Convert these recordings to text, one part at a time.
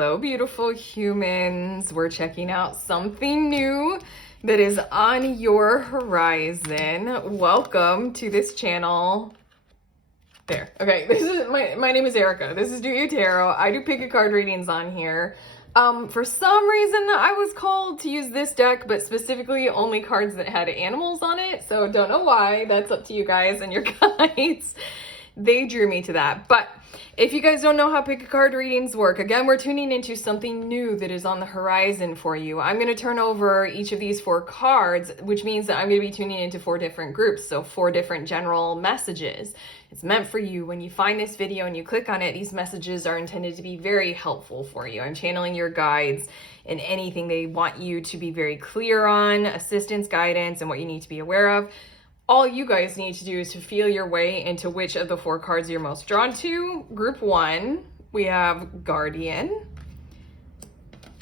Hello, beautiful humans. We're checking out something new that is on your horizon. Welcome to this channel. There. Okay, this is my name is Erica. This is Do You Tarot. I do pick a card readings on here. For some reason I was called to use this deck, but specifically only cards that had animals on it. So don't know why. That's up to you guys and your guides. They drew me to that. But if you guys don't know how pick a card readings work, again, we're tuning into something new that is on the horizon for you. I'm going to turn over each of these 4 cards, which means that I'm going to be tuning into 4 different groups. So 4 different general messages. It's meant for you. When you find this video and you click on it, these messages are intended to be very helpful for you. I'm channeling your guides in anything they want you to be very clear on, assistance, guidance, and what you need to be aware of. All you guys need to do is to feel your way into which of the 4 cards you're most drawn to. Group 1, we have Guardian.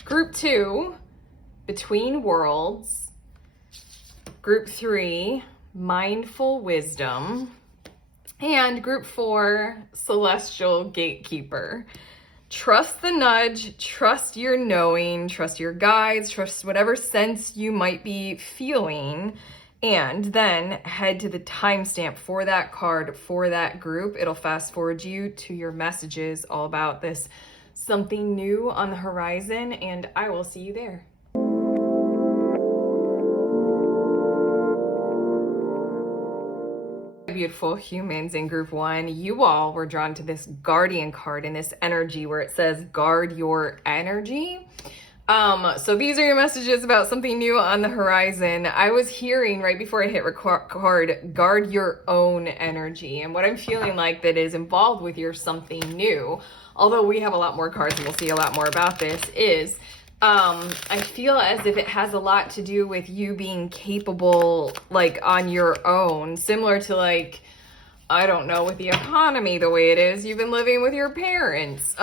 Group 2, Between Worlds. Group 3, Mindful Wisdom. And Group 4, Celestial Gatekeeper. Trust the nudge, trust your knowing, trust your guides, trust whatever sense you might be feeling. And then head to the timestamp for that card, for that group. It'll fast forward you to your messages all about this something new on the horizon, and I will see you there. Beautiful humans in group 1, you all were drawn to this Guardian card in this energy where it says guard your energy. So these are your messages about something new on the horizon. I was hearing right before I hit record, guard your own energy. And what I'm feeling like that is involved with your something new, although we have a lot more cards and we'll see a lot more about this, is I feel as if it has a lot to do with you being capable, like on your own, similar to like, I don't know, with the economy the way it is, you've been living with your parents.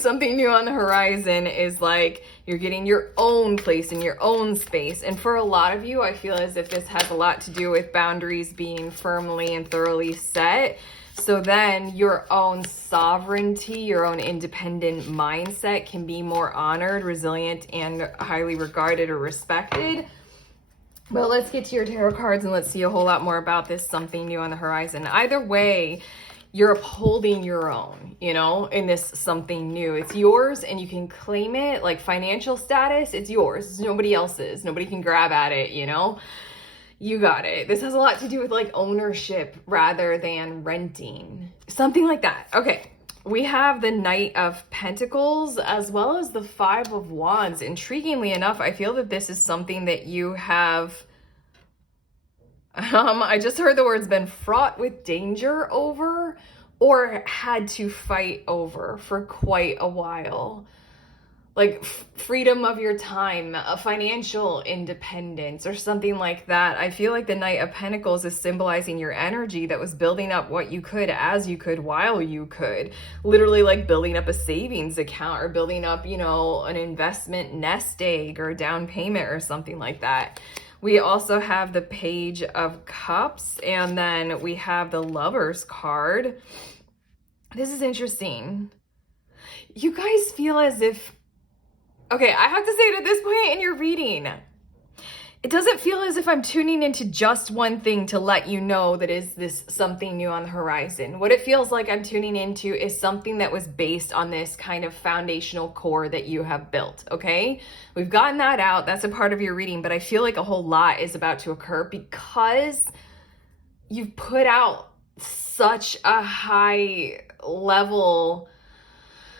Something new on the horizon is like you're getting your own place in your own space. And for a lot of you, I feel as if this has a lot to do with boundaries being firmly and thoroughly set. So then your own sovereignty, your own independent mindset can be more honored, resilient, and highly regarded or respected. Well, let's get to your tarot cards and let's see a whole lot more about this something new on the horizon. Either way, you're upholding your own, you know, in this something new. It's yours and you can claim it. Like financial status, it's yours. It's nobody else's. Nobody can grab at it, you know? You got it. This has a lot to do with like ownership rather than renting. Something like that. Okay. We have the Knight of Pentacles as well as the 5 of Wands. Intriguingly enough, I feel that this is something that you have, I just heard the words been fraught with danger over or had to fight over for quite a while. Like freedom of your time, a financial independence or something like that. I feel like the Knight of Pentacles is symbolizing your energy that was building up what you could as you could while you could. Literally like building up a savings account or building up, you know, an investment nest egg or a down payment or something like that. We also have the Page of Cups and then we have the Lovers card. This is interesting. You guys feel as if, okay, I have to say it at this point in your reading, it doesn't feel as if I'm tuning into just one thing to let you know that is this something new on the horizon. What it feels like I'm tuning into is something that was based on this kind of foundational core that you have built, okay? We've gotten that out. That's a part of your reading, but I feel like a whole lot is about to occur because you've put out such a high level,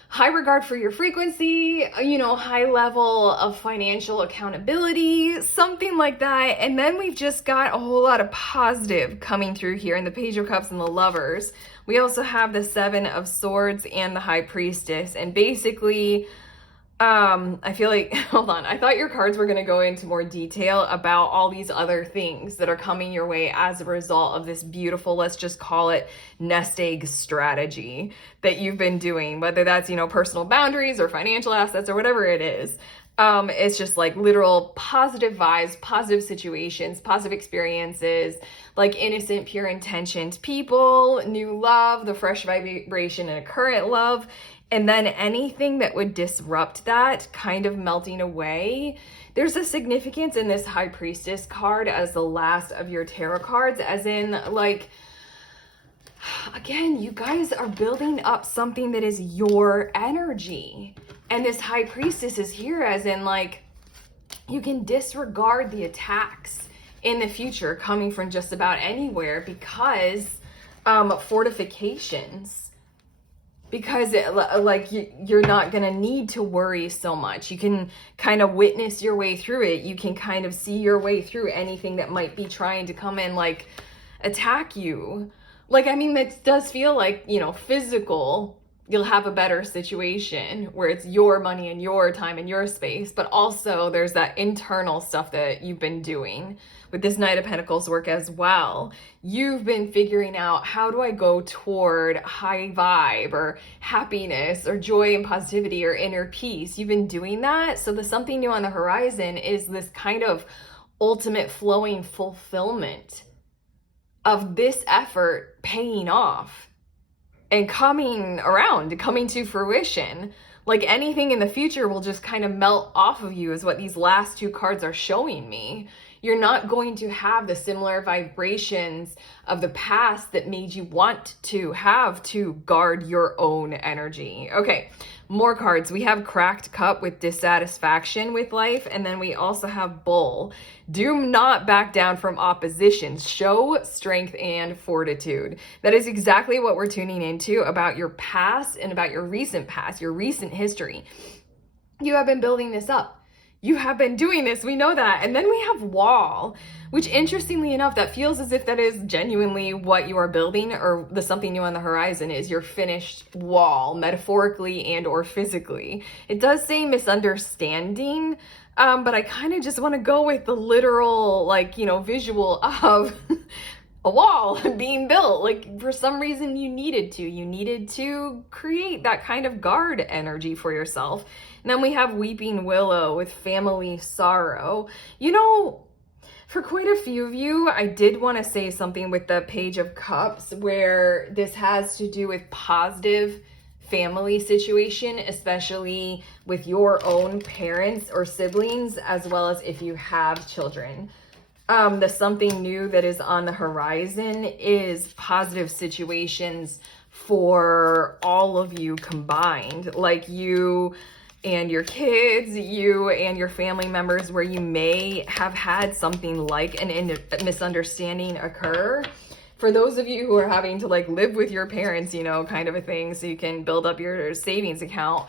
high regard for your frequency, you know, high level of financial accountability, something like that. And then we've just got a whole lot of positive coming through here in the Page of Cups and the Lovers. We also have the 7 of Swords and the High Priestess. And basically, I feel like, hold on, I thought your cards were going to go into more detail about all these other things that are coming your way as a result of this beautiful, let's just call it nest egg strategy that you've been doing, whether that's, you know, personal boundaries or financial assets or whatever it is. It's just like literal positive vibes, positive situations, positive experiences, like innocent, pure intentions, people, new love, the fresh vibration in a current love. And then anything that would disrupt that kind of melting away. There's a significance in this High Priestess card as the last of your tarot cards, as in, like, again, you guys are building up something that is your energy. And this High Priestess is here as in, like, you can disregard the attacks in the future coming from just about anywhere because fortifications. Because you're not going to need to worry so much. You can kind of witness your way through it. You can kind of see your way through anything that might be trying to come in, like, attack you. Like, I mean, that does feel like, you know, physical. You'll have a better situation where it's your money and your time and your space. But also there's that internal stuff that you've been doing with this Knight of Pentacles work as well. You've been figuring out, how do I go toward high vibe or happiness or joy and positivity or inner peace? You've been doing that. So the something new on the horizon is this kind of ultimate flowing fulfillment of this effort paying off and coming around, coming to fruition. Like, anything in the future will just kind of melt off of you is what these last two cards are showing me. You're not going to have the similar vibrations of the past that made you want to have to guard your own energy. Okay, more cards. We have Cracked Cup with dissatisfaction with life, and then we also have Bull. Do not back down from opposition. Show strength and fortitude. That is exactly what we're tuning into about your past and about your recent past, your recent history. You have been building this up. You have been doing this, we know that. And then we have Wall, which, interestingly enough, that feels as if that is genuinely what you are building, or the something new on the horizon is your finished wall, metaphorically and or physically. It does say misunderstanding, but I kind of just want to go with the literal, like, you know, visual of a wall being built. Like, for some reason you needed to create that kind of guard energy for yourself. And then we have Weeping Willow with family sorrow. You know, for quite a few of you, I did want to say something with the Page of Cups, where this has to do with positive family situation, especially with your own parents or siblings, as well as if you have children. The something new that is on the horizon is positive situations for all of you combined, like you and your kids, you and your family members, where you may have had something like a misunderstanding occur. For those of you who are having to, like, live with your parents, you know, kind of a thing, so you can build up your savings account,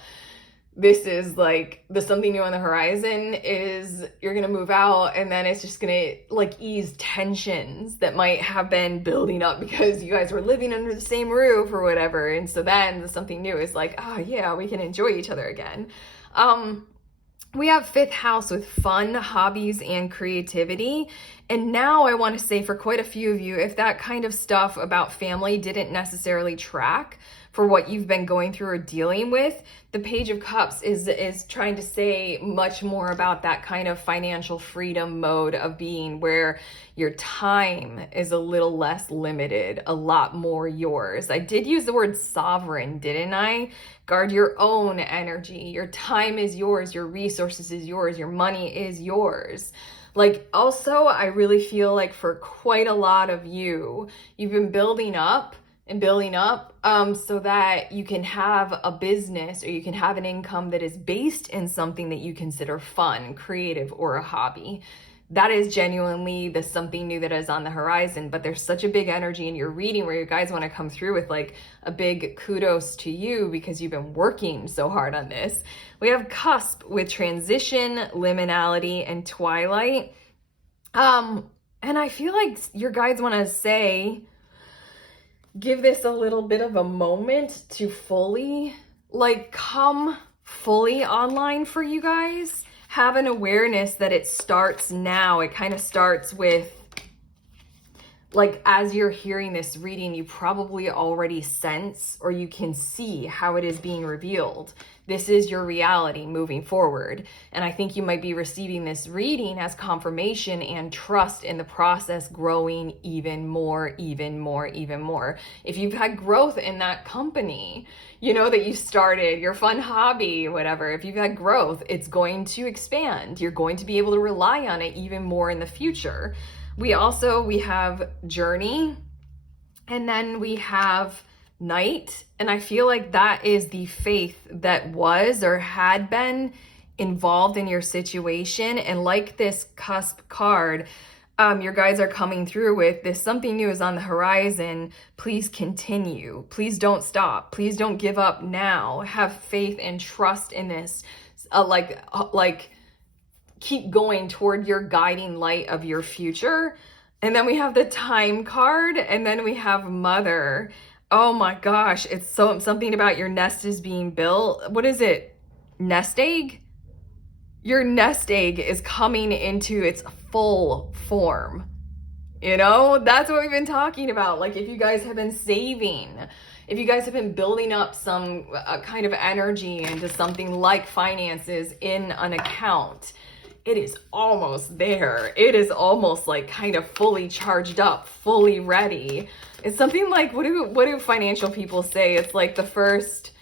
this is like the something new on the horizon is you're going to move out, and then it's just going to, like, ease tensions that might have been building up because you guys were living under the same roof or whatever. And so then the something new is like, oh yeah, we can enjoy each other again. We have fifth house with fun, hobbies, and creativity. And now I want to say, for quite a few of you, if that kind of stuff about family didn't necessarily track for what you've been going through or dealing with, the Page of Cups is trying to say much more about that kind of financial freedom mode of being, where your time is a little less limited, a lot more yours. I did use the word sovereign, didn't I? Guard your own energy. Your time is yours. Your resources is yours. Your money is yours. Like, also, I really feel like for quite a lot of you, you've been building up so that you can have a business, or you can have an income that is based in something that you consider fun, creative, or a hobby. That is genuinely the something new that is on the horizon. But there's such a big energy in your reading where you guys want to come through with, like, a big kudos to you because you've been working so hard on this. We have Cusp with transition, liminality, and twilight. And I feel like your guides want to say, give this a little bit of a moment to fully, like, come fully online for you guys. Have an awareness that it starts now. It kind of starts with, like as you're hearing this reading, you probably already sense or you can see how it is being revealed. This is your reality moving forward. And I think you might be receiving this reading as confirmation and trust in the process growing even more, even more, even more. If you've had growth in that company, you know, that you started, your fun hobby, whatever, if you've had growth, it's going to expand. You're going to be able to rely on it even more in the future. We have journey, and then we have night. And I feel like that is the faith that was or had been involved in your situation. And like this cusp card, your guides are coming through with this: something new is on the horizon. Please continue. Please don't stop. Please don't give up now. Have faith and trust in this. Keep going toward your guiding light of your future. And then we have the time card, and then we have mother. Oh my gosh, it's something about your nest is being built. What is it? Nest egg? Your nest egg is coming into its full form. You know, that's what we've been talking about. Like if you guys have been saving, if you guys have been building up some kind of energy into something like finances in an account, it is almost there. It is almost like kind of fully charged up, fully ready. It's something like, what do financial people say? It's like the first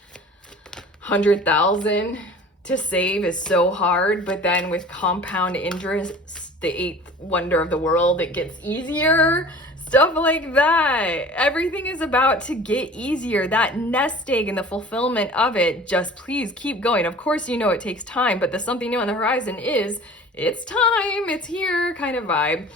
100,000 to save is so hard, but then with compound interest, the eighth wonder of the world, it gets easier. Stuff like that. Everything is about to get easier. That nest egg and the fulfillment of it, just please keep going. Of course, you know it takes time, but the something new on the horizon is, it's time, it's here kind of vibe.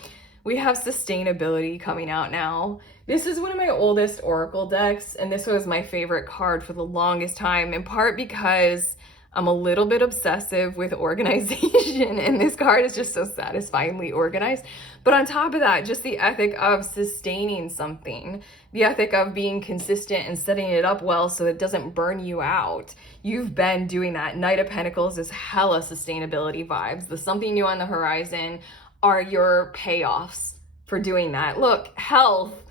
We have sustainability coming out now. This is one of my oldest oracle decks, and this was my favorite card for the longest time, in part because I'm a little bit obsessive with organization, and this card is just so satisfyingly organized. But on top of that, just the ethic of sustaining something, the ethic of being consistent and setting it up well so it doesn't burn you out. You've been doing that. Knight of Pentacles is hella sustainability vibes. The something new on the horizon are your payoffs for doing that. Look, health,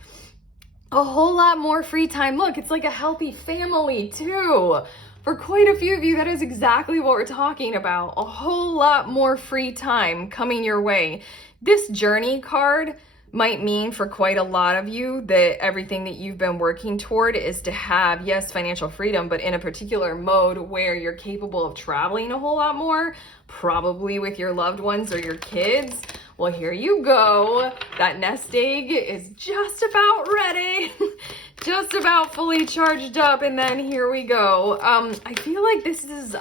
a whole lot more free time. Look, it's like a healthy family too. For quite a few of you, that is exactly what we're talking about. A whole lot more free time coming your way. This journey card might mean for quite a lot of you that everything that you've been working toward is to have, yes, financial freedom, but in a particular mode where you're capable of traveling a whole lot more, probably with your loved ones or your kids. Well, here you go. That nest egg is just about ready, just about fully charged up. And then here we go. I feel like this is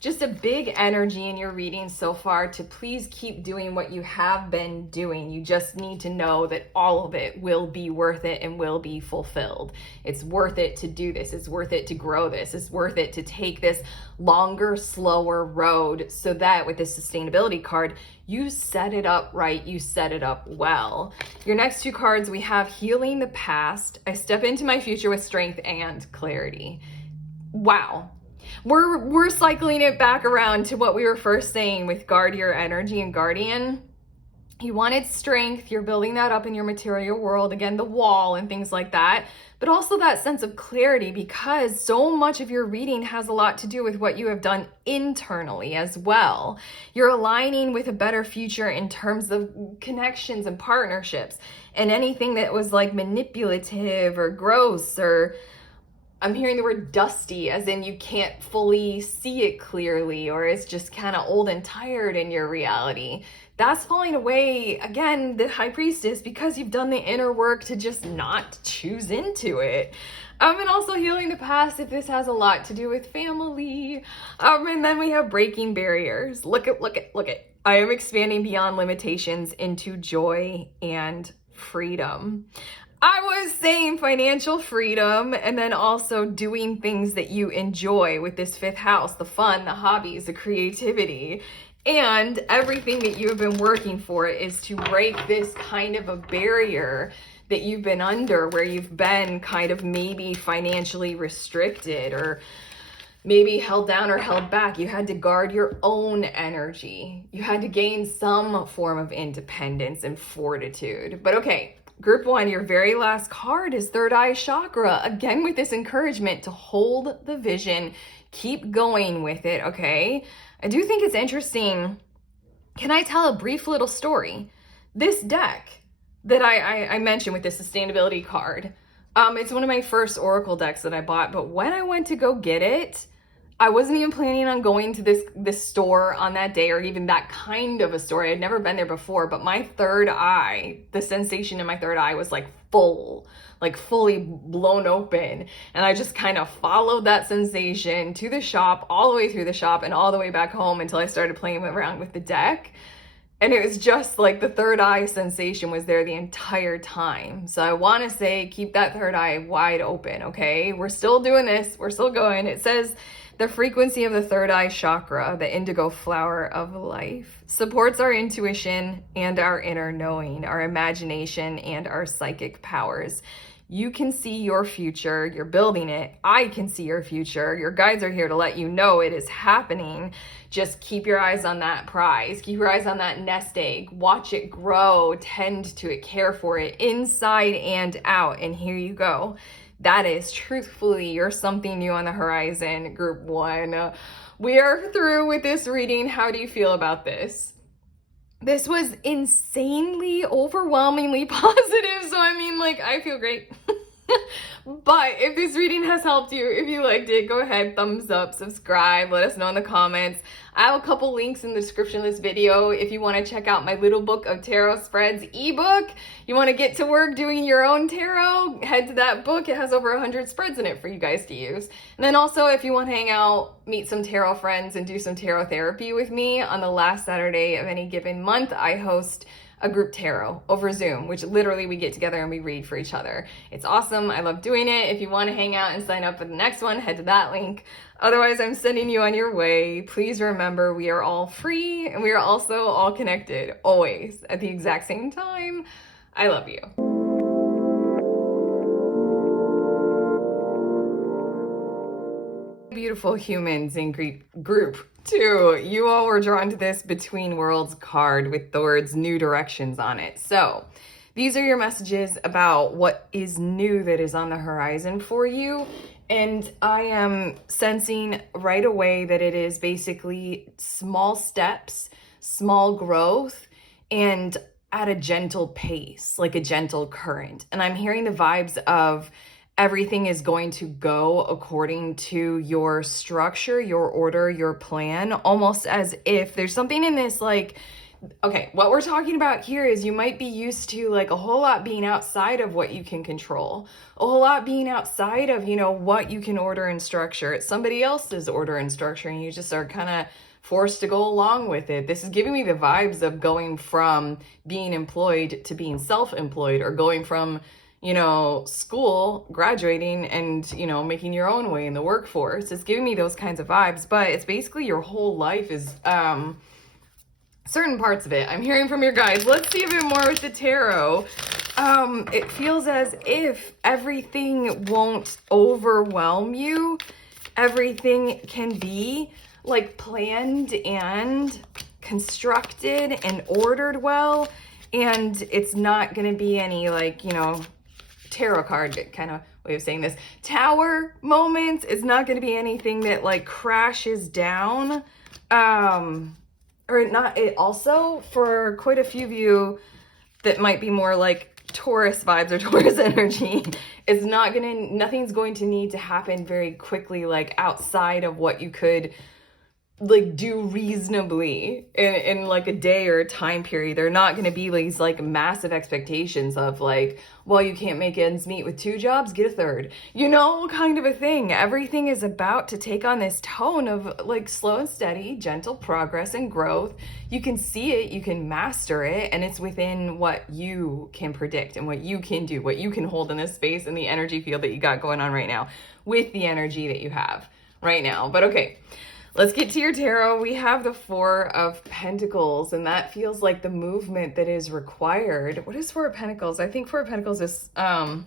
just a big energy in your reading so far to please keep doing what you have been doing. You just need to know that all of it will be worth it and will be fulfilled. It's worth it to do this. It's worth it to grow this. It's worth it to take this longer, slower road so that with this sustainability card, you set it up right. You set it up well. Your next two cards, we have healing the past. I step into my future with strength and clarity. Wow. We're cycling it back around to what we were first saying with guard your energy and guardian. You wanted strength. You're building that up in your material world. Again, the wall and things like that. But also that sense of clarity, because so much of your reading has a lot to do with what you have done internally as well. You're aligning with a better future in terms of connections and partnerships, and anything that was like manipulative or gross, or I'm hearing the word dusty, as in you can't fully see it clearly, or it's just kind of old and tired in your reality. That's falling away, again, the High Priestess, because you've done the inner work to just not choose into it. And also healing the past, if this has a lot to do with family. And then we have breaking barriers. Look at. I am expanding beyond limitations into joy and freedom. I was saying financial freedom, and then also doing things that you enjoy with this fifth house, the fun, the hobbies, the creativity, and everything that you have been working for is to break this kind of a barrier that you've been under, where you've been kind of maybe financially restricted or maybe held down or held back. You had to guard your own energy. You had to gain some form of independence and fortitude. But okay, Group 1, your very last card is third eye chakra. Again, with this encouragement to hold the vision, keep going with it, okay? I do think it's interesting. Can I tell a brief little story? This deck that I mentioned with the sustainability card, it's one of my first Oracle decks that I bought, but when I went to go get it, I wasn't even planning on going to this store on that day, or even that kind of a store. I had never been there before, but my third eye, the sensation in my third eye was like full, like fully blown open. And I just kind of followed that sensation to the shop, all the way through the shop and all the way back home until I started playing around with the deck. And it was just like the third eye sensation was there the entire time. So I want to say, keep that third eye wide open, okay? We're still doing this. We're still going. It says the frequency of the third eye chakra, the indigo flower of life, supports our intuition and our inner knowing, our imagination and our psychic powers. You can see your future. You're building it. I can see your future. Your guides are here to let you know it is happening. Just keep your eyes on that prize. Keep your eyes on that nest egg. Watch it grow. Tend to it. Care for it inside and out. And here you go. That is truthfully, you're something new on the horizon, Group 1. We are through with this reading. How do you feel about this? This was insanely, overwhelmingly positive. So, I mean, like, I feel great. But if this reading has helped you, if you liked it, go ahead, thumbs up, subscribe, let us know in the comments. I have a couple links in the description of this video if you want to check out my little book of tarot spreads ebook. You want to get to work doing your own tarot, head to that book. It has over 100 spreads in it for you guys to use. And then also, if you want to hang out, meet some tarot friends, and do some tarot therapy with me, on the last Saturday of any given month, I host a group tarot over Zoom, which literally we get together and we read for each other. It's awesome. I love doing it. If you want to hang out and sign up for the next one, head to that link. Otherwise, I'm sending you on your way. Please remember, we are all free and we are also all connected, always at the exact same time. I love you. Beautiful humans in group 2. You all were drawn to this Between Worlds card with the words new directions on it. So these are your messages about what is new that is on the horizon for you. And I am sensing right away that it is basically small steps, small growth, and at a gentle pace, like a gentle current. And I'm hearing the vibes of everything is going to go according to your structure, your order, your plan, almost as if there's something in this, like, okay, what we're talking about here is you might be used to like a whole lot being outside of what you can control, a whole lot being outside of, you know, what you can order and structure. It's somebody else's order and structure, and you just are kind of forced to go along with it. This is giving me the vibes of going from being employed to being self-employed, or going from, you know, school, graduating, and, you know, making your own way in the workforce. It's giving me those kinds of vibes, but it's basically your whole life is, certain parts of it. I'm hearing from your guides. Let's see a bit more with the tarot. It feels as if everything won't overwhelm you. Everything can be like planned and constructed and ordered well. And it's not going to be any, like, you know, tarot card kind of way of saying this, tower moments. It's not going to be anything that like crashes down. Or not. It also, for quite a few of you that might be more like Taurus vibes or Taurus energy, it's not gonna, nothing's going to need to happen very quickly, like outside of what you could like do reasonably in like a day or a time period. They're not going to be these like massive expectations of like, well, you can't make ends meet with 2 jobs, get a 3rd, you know, kind of a thing. Everything is about to take on this tone of like slow and steady, gentle progress and growth. You can see it, you can master it, and it's within what you can predict and what you can do, what you can hold in this space and the energy field that you got going on right now with the energy that you have right now. But okay, let's get to your tarot. We have the 4 of Pentacles, and that feels like the movement that is required. What is 4 of Pentacles? I think 4 of Pentacles is, I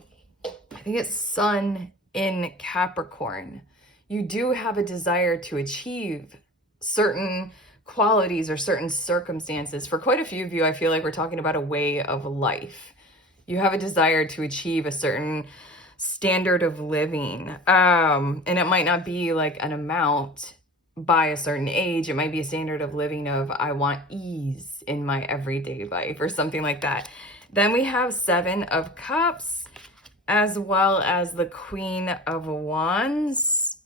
think it's Sun in Capricorn. You do have a desire to achieve certain qualities or certain circumstances. For quite a few of you, I feel like we're talking about a way of life. You have a desire to achieve a certain standard of living. And it might not be like an amount by a certain age. It might be a standard of living of, I want ease in my everyday life or something like that. Then we have Seven of Cups, as well as the Queen of Wands.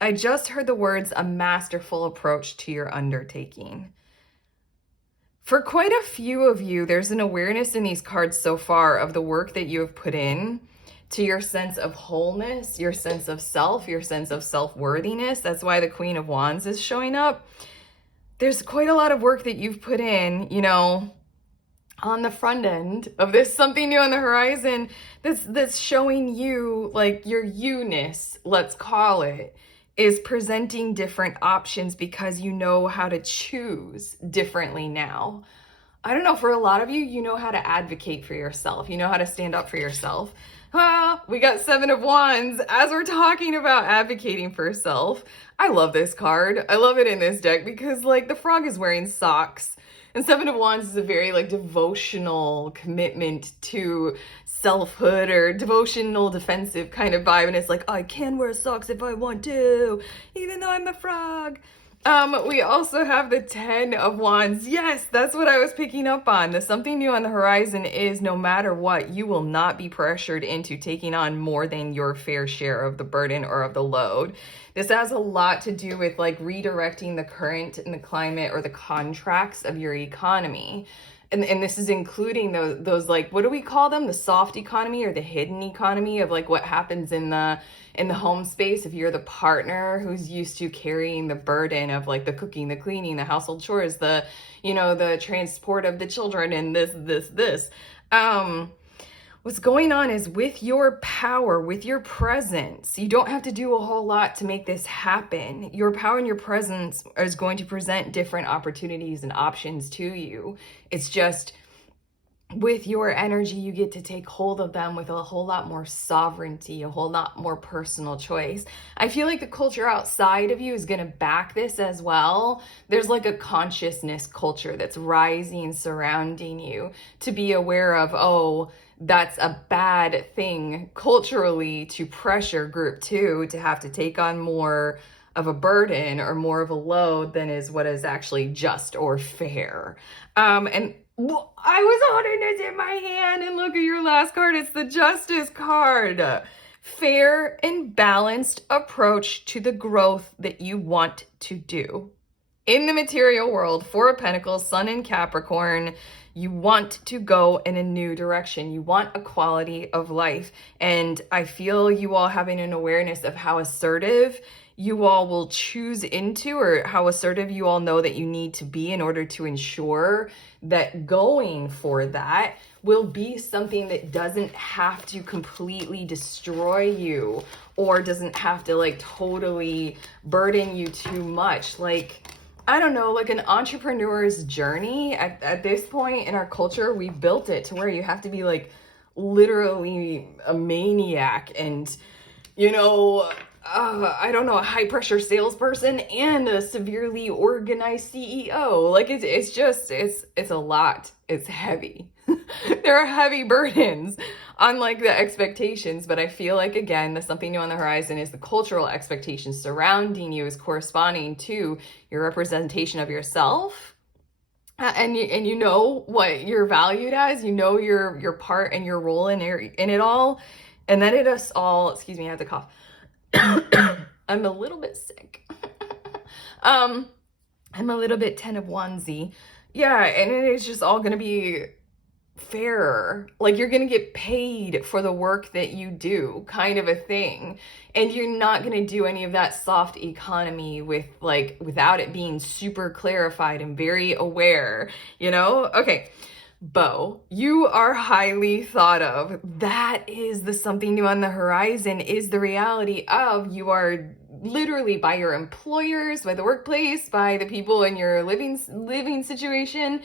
I just heard the words, a masterful approach to your undertaking. For quite a few of you, there's an awareness in these cards so far of the work that you have put in to your sense of wholeness, your sense of self, your sense of self-worthiness. That's why the Queen of Wands is showing up. There's quite a lot of work that you've put in, you know, on the front end of this something new on the horizon that's showing you like your you-ness, let's call it, is presenting different options because you know how to choose differently now. I don't know, for a lot of you, you know how to advocate for yourself. You know how to stand up for yourself. We got Seven of Wands as we're talking about advocating for self. I love this card. I love it in this deck because like the frog is wearing socks. And Seven of Wands is a very like devotional commitment to selfhood or devotional defensive kind of vibe. And it's like, I can wear socks if I want to, even though I'm a frog. We also have the Ten of Wands. Yes, that's what I was picking up on. The something new on the horizon is no matter what, you will not be pressured into taking on more than your fair share of the burden or of the load. This has a lot to do with like redirecting the current and the climate or the contracts of your economy. And this is including those like, what do we call them? The soft economy or the hidden economy of like what happens in the home space if you're the partner who's used to carrying the burden of like the cooking, the cleaning, the household chores, the, you know, the transport of the children and this. What's going on is with your power, with your presence, you don't have to do a whole lot to make this happen. Your power and your presence is going to present different opportunities and options to you. It's just with your energy, you get to take hold of them with a whole lot more sovereignty, a whole lot more personal choice. I feel like the culture outside of you is going to back this as well. There's like a consciousness culture that's rising surrounding you to be aware of, oh, that's a bad thing culturally to pressure group two to have to take on more of a burden or more of a load than is what is actually just or fair. And I was holding this in my hand and look at your last card. It's the Justice card. Fair and balanced approach to the growth that you want to do. In the material world, Four of Pentacles, Sun in Capricorn, you want to go in a new direction. You want a quality of life. And I feel you all having an awareness of how assertive you all will choose into, or how assertive you all know that you need to be in order to ensure that going for that will be something that doesn't have to completely destroy you or doesn't have to like totally burden you too much. Like, I don't know, like an entrepreneur's journey at this point in our culture, we built it to where you have to be like literally a maniac and, you know, I don't know, a high pressure salesperson and a severely organized CEO. Like it's a lot. It's heavy. There are heavy burdens on like the expectations, but I feel like again, the something new on the horizon is the cultural expectations surrounding you is corresponding to your representation of yourself. And you know what you're valued as, you know your part and your role in it all. And then it is all, excuse me, I have to cough. I'm a little bit sick. I'm a little bit Ten of Wandsy. Yeah, and it is just all gonna be fairer. Like you're gonna get paid for the work that you do, kind of a thing. And you're not gonna do any of that soft economy with like without it being super clarified and very aware, you know? Okay. Bo, you are highly thought of. That is the something new on the horizon, is the reality of you are literally by your employers, by the workplace, by the people in your living situation.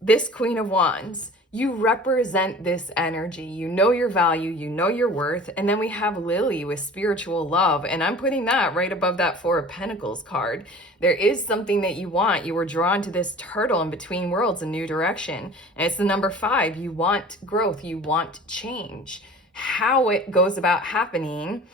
This Queen of Wands, You represent this energy. You know your value, you know your worth. And then we have Lily with spiritual love. And I'm putting that right above that Four of Pentacles card. There is something that you want. You were drawn to this turtle in between worlds, a new direction. And it's the number 5. You want growth. You want change. How it goes about happening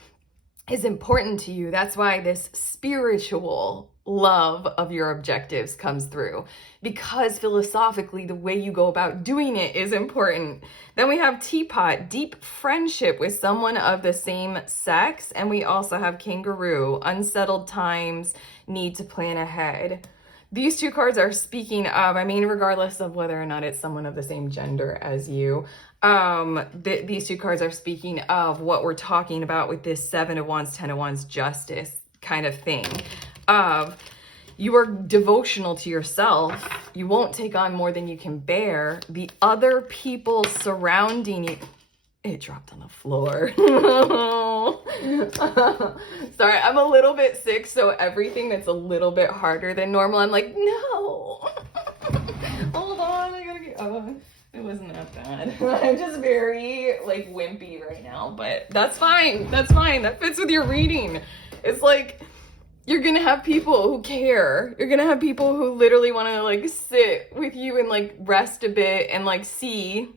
is important to you. That's why this spiritual love of your objectives comes through, because philosophically the way you go about doing it is important. Then we have Teapot, deep friendship with someone of the same sex. And we also have Kangaroo, unsettled times, need to plan ahead. These 2 cards are speaking of, I mean, regardless of whether or not it's someone of the same gender as you, these 2 cards are speaking of what we're talking about with this 7 of Wands, 10 of Wands, justice kind of thing. Of you are devotional to yourself. You won't take on more than you can bear. The other people surrounding you. It dropped on the floor. Sorry, I'm a little bit sick, so everything that's a little bit harder than normal, I'm like, no. Hold on, I gotta get, it wasn't that bad. I'm just very, like, wimpy right now, but that's fine. That's fine. That fits with your reading. It's like, you're gonna have people who care. You're gonna have people who literally want to, like, sit with you and, like, rest a bit and, like, see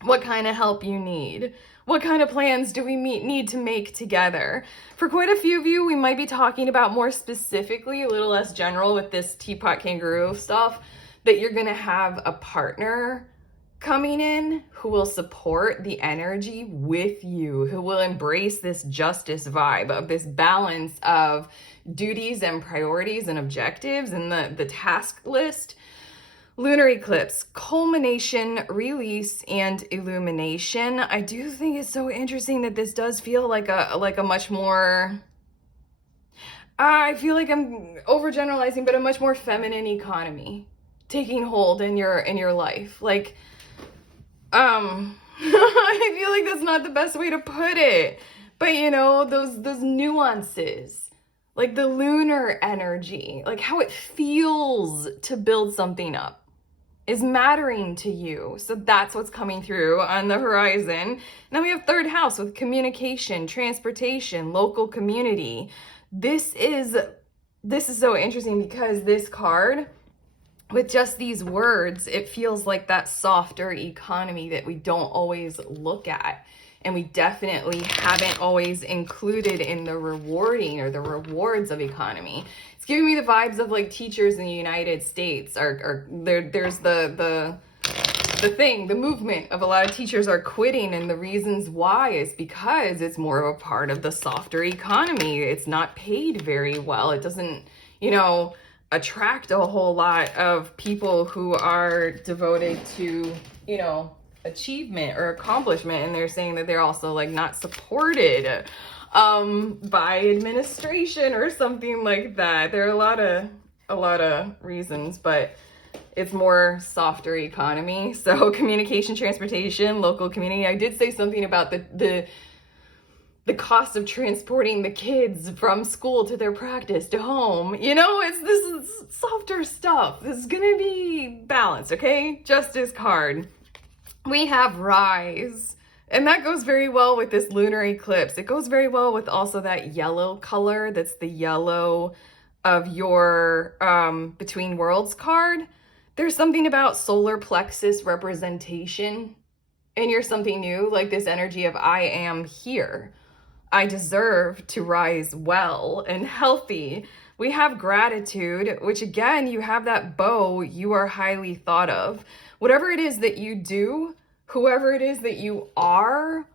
what kind of help you need. What kind of plans do we need to make together? For quite a few of you, we might be talking about more specifically, a little less general with this Teapot Kangaroo stuff, that you're gonna have a partner coming in who will support the energy with you, who will embrace this justice vibe of this balance of duties and priorities and objectives and the task list. Lunar eclipse, culmination, release, and illumination. I do think it's so interesting that this does feel like a much more, I feel like I'm overgeneralizing, but a much more feminine economy taking hold in your life. Like, I feel like that's not the best way to put it, but you know, those nuances, like the lunar energy, like how it feels to build something up is mattering to you. So that's what's coming through on the horizon. And then we have 3rd house with communication, transportation, local community. This is so interesting because this card, with just these words, it feels like that softer economy that we don't always look at. And we definitely haven't always included in the rewarding or the rewards of economy. It's giving me the vibes of like teachers in the United States there's the movement of a lot of teachers are quitting, and the reasons why is because it's more of a part of the softer economy. It's not paid very well. It doesn't, attract a whole lot of people who are devoted to, achievement or accomplishment, and they're saying that they're also like not supported by administration or something like that. There are a lot of reasons, but it's more softer economy. So communication, transportation, local community. I did say something about the cost of transporting the kids from school to their practice to home. This is softer stuff. This is gonna be balanced, okay? Justice card. We have Rise, and that goes very well with this lunar eclipse. It goes very well with also that yellow color. That's the yellow of your Between Worlds card. There's something about solar plexus representation in your something new, like this energy of I am here. I deserve to rise well and healthy. We have gratitude, which again, you have that bow, you are highly thought of. Whatever it is that you do, whoever it is that you are,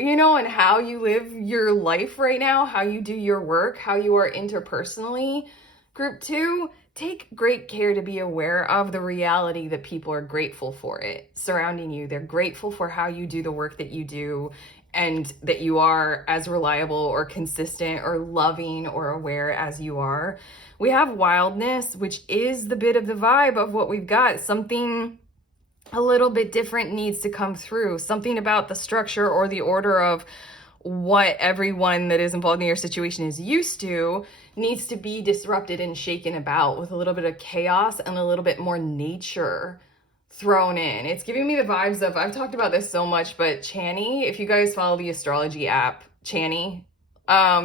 and how you live your life right now, how you do your work, how you are interpersonally. Group 2, take great care to be aware of the reality that people are grateful for it surrounding you. They're grateful for how you do the work that you do, and that you are as reliable or consistent or loving or aware as you are. We have wildness, which is the bit of the vibe of what we've got. Something a little bit different needs to come through. Something about the structure or the order of what everyone that is involved in your situation is used to needs to be disrupted and shaken about with a little bit of chaos and a little bit more nature thrown in. It's giving me the vibes of, I've talked about this so much, but Chani, if you guys follow the astrology app, Chani,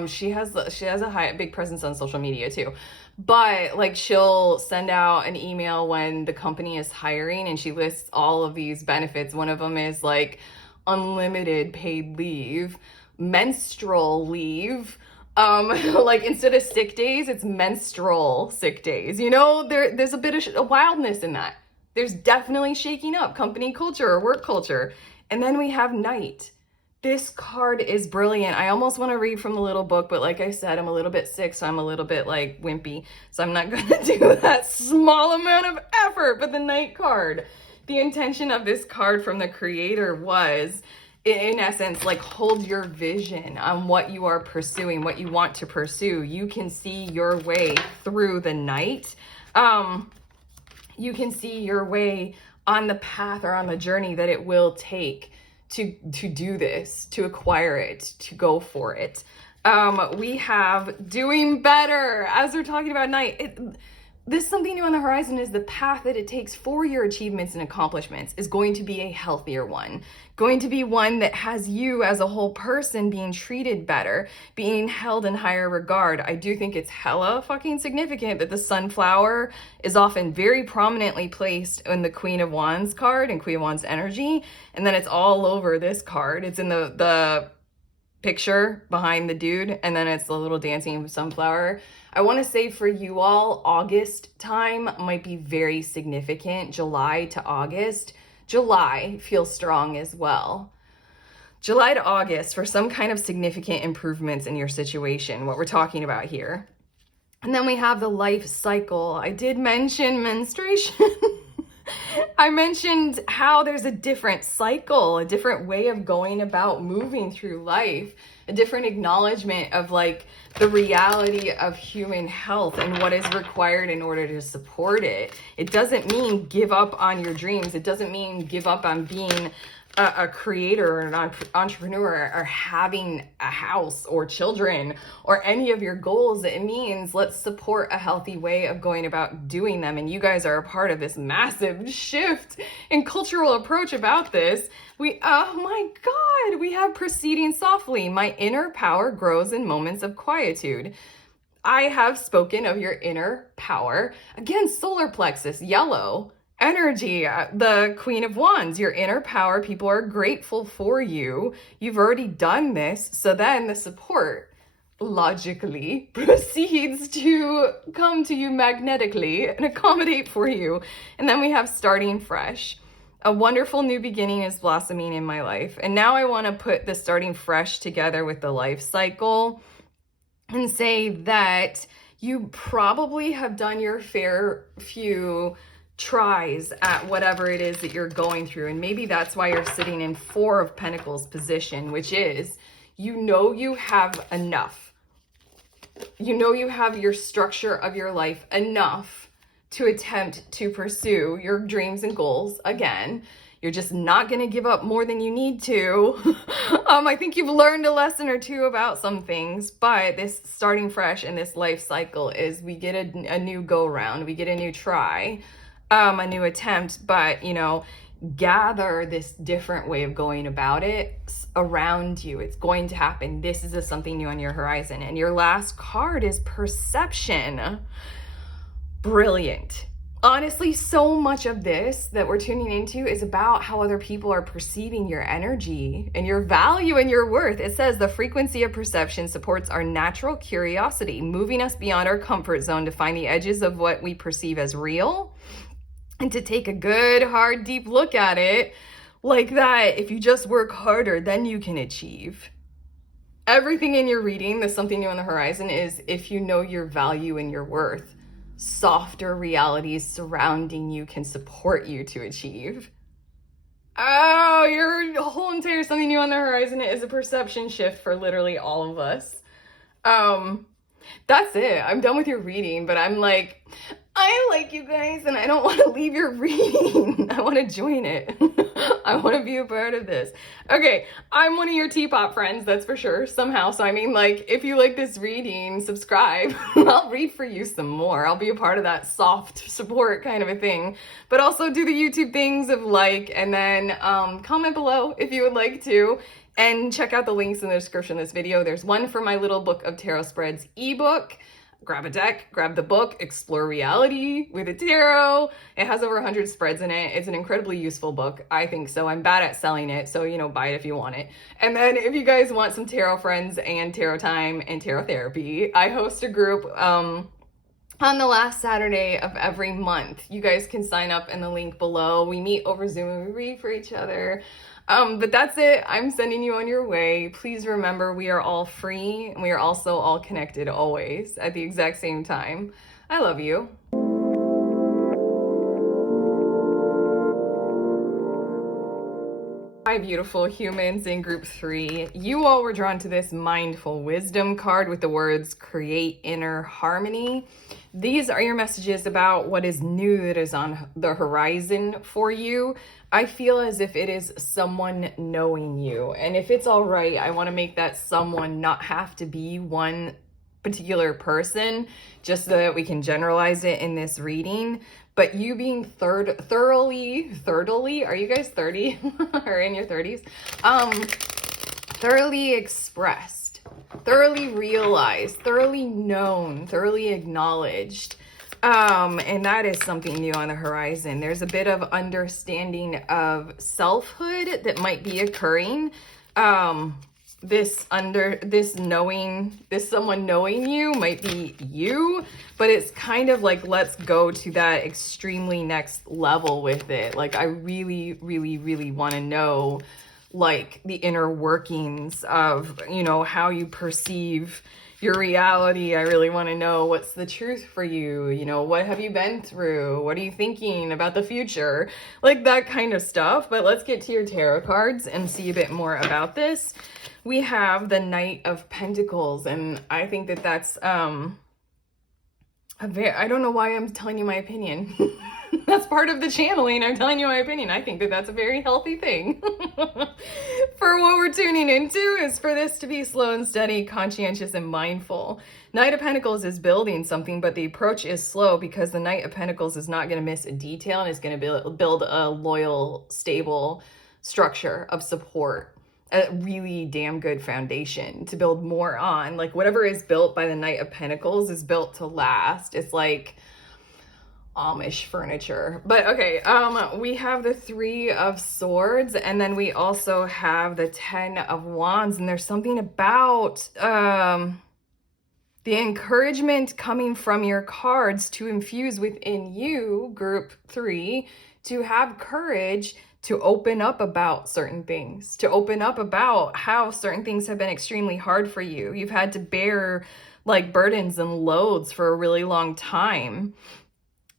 she has a big presence on social media too. But like, she'll send out an email when the company is hiring, and she lists all of these benefits. One of them is like unlimited paid leave, menstrual leave, like instead of sick days, it's menstrual sick days. You know, there's a bit of wildness in that. There's definitely shaking up company culture or work culture. And then we have night. This card is brilliant. I almost want to read from the little book, but like I said, I'm a little bit sick, so I'm a little bit like wimpy. So I'm not going to do that small amount of effort. But the night card, the intention of this card from the creator was, in essence, like, hold your vision on what you are pursuing, what you want to pursue. You can see your way through the night. You can see your way on the path or on the journey that it will take to do this, to acquire it, to go for it. We have doing better. As we're talking about night, this something new on the horizon is the path that it takes for your achievements and accomplishments is going to be a healthier one, going to be one that has you as a whole person being treated better, being held in higher regard. I do think it's hella fucking significant that the sunflower is often very prominently placed in the Queen of Wands card and Queen of Wands energy. And then it's all over this card. It's in the picture behind the dude, and then it's the little dancing sunflower. I want to say for you all, August time might be very significant. July to August. July feels strong as well. July to August for some kind of significant improvements in your situation, what we're talking about here. And then we have the life cycle. I did mention menstruation. I mentioned how there's a different cycle, a different way of going about moving through life, a different acknowledgement of like the reality of human health and what is required in order to support it. It doesn't mean give up on your dreams. It doesn't mean give up on being a creator or an entrepreneur or having a house or children or any of your goals. It means let's support a healthy way of going about doing them. And you guys are a part of this massive shift in cultural approach about this. Oh my God, we have proceeding softly. My inner power grows in moments of quietude. I have spoken of your inner power. Again, solar plexus, yellow. Energy, the Queen of Wands, your inner power. People are grateful for you. You've already done this. So then the support logically proceeds to come to you magnetically and accommodate for you. And then we have starting fresh. A wonderful new beginning is blossoming in my life. And now I want to put the starting fresh together with the life cycle and say that you probably have done your fair few tries at whatever it is that you're going through. And maybe that's why you're sitting in Four of Pentacles position, which is, you know, you have enough. You know, you have your structure of your life enough to attempt to pursue your dreams and goals again. You're just not going to give up more than you need to. I think you've learned a lesson or two about some things, but this starting fresh in this life cycle is we get a new go round. We get a new try. A new attempt, but, you know, gather this different way of going about it around you. It's going to happen. This is something new on your horizon. And your last card is perception. Brilliant. Honestly, so much of this that we're tuning into is about how other people are perceiving your energy and your value and your worth. It says the frequency of perception supports our natural curiosity, moving us beyond our comfort zone to find the edges of what we perceive as real, and to take a good, hard, deep look at it like that. If you just work harder, then you can achieve. Everything in your reading, the something new on the horizon, is if you know your value and your worth, softer realities surrounding you can support you to achieve. Oh, your whole entire something new on the horizon is a perception shift for literally all of us. That's it. I'm done with your reading, but I'm like, I like you guys and I don't want to leave your reading. I want to join it. I want to be a part of this. Okay, I'm one of your teapot friends, that's for sure, somehow. So I mean, like, if you like this reading, subscribe. I'll read for you some more. I'll be a part of that soft support kind of a thing. But also do the YouTube things of like, and then comment below if you would like to. And check out the links in the description of this video. There's one for my little book of tarot spreads ebook. Grab a deck, grab the book, explore reality with a tarot. It has over 100 spreads in it. It's an incredibly useful book. I think so. I'm bad at selling it, so, you know, buy it if you want it. And then if you guys want some tarot friends and tarot time and tarot therapy, I host a group on the last Saturday of every month. You guys can sign up in the link below. We meet over Zoom and we read for each other. But that's it. I'm sending you on your way. Please remember, we are all free and we are also all connected always at the exact same time. I love you. Hi, beautiful humans in group 3. You all were drawn to this mindful wisdom card with the words create inner harmony. These are your messages about what is new that is on the horizon for you. I feel as if it is someone knowing you. And if it's all right, I want to make that someone not have to be one particular person, just so that we can generalize it in this reading. But you being thoroughly, are you guys 30 or in your 30s? Thoroughly expressed, thoroughly realized, thoroughly known, thoroughly acknowledged. And that is something new on the horizon. There's a bit of understanding of selfhood that might be occurring. This someone knowing you might be you, but it's kind of like, let's go to that extremely next level with it. Like, I really, really, really want to know, like, the inner workings of, you know, how you perceive your reality. I really want to know what's the truth for you. You know, what have you been through? What are you thinking about the future? Like, that kind of stuff. But let's get to your tarot cards and see a bit more about this. We have the Knight of Pentacles, and I think that that's I don't know why I'm telling you my opinion. That's part of the channeling. I'm telling you my opinion. I think that that's a very healthy thing. For what we're tuning into is for this to be slow and steady, conscientious and mindful. Knight of Pentacles is building something, but the approach is slow because the Knight of Pentacles is not going to miss a detail and is going to build a loyal, stable structure of support. A really damn good foundation to build more on. Like, whatever is built by the Knight of Pentacles is built to last. It's like Amish furniture. But okay, we have the 3 of Swords, and then we also have the 10 of Wands, and there's something about the encouragement coming from your cards to infuse within you, group 3, to have courage to open up about certain things, to open up about how certain things have been extremely hard for you. You've had to bear like burdens and loads for a really long time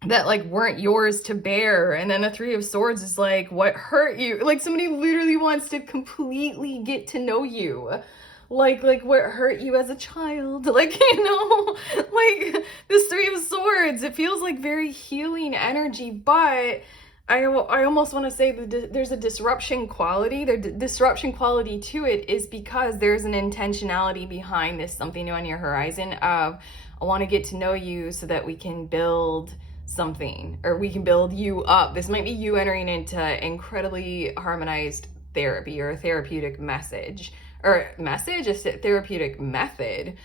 that like weren't yours to bear. And then the 3 of Swords is like, what hurt you? Like, somebody literally wants to completely get to know you. Like what hurt you as a child, like, you know, like this 3 of Swords, it feels like very healing energy, but I almost want to say that there's a disruption quality. The disruption quality to it is because there's an intentionality behind this something new on your horizon of, I want to get to know you so that we can build something, or we can build you up. This might be you entering into incredibly harmonized therapy or a therapeutic message, or message, a therapeutic method.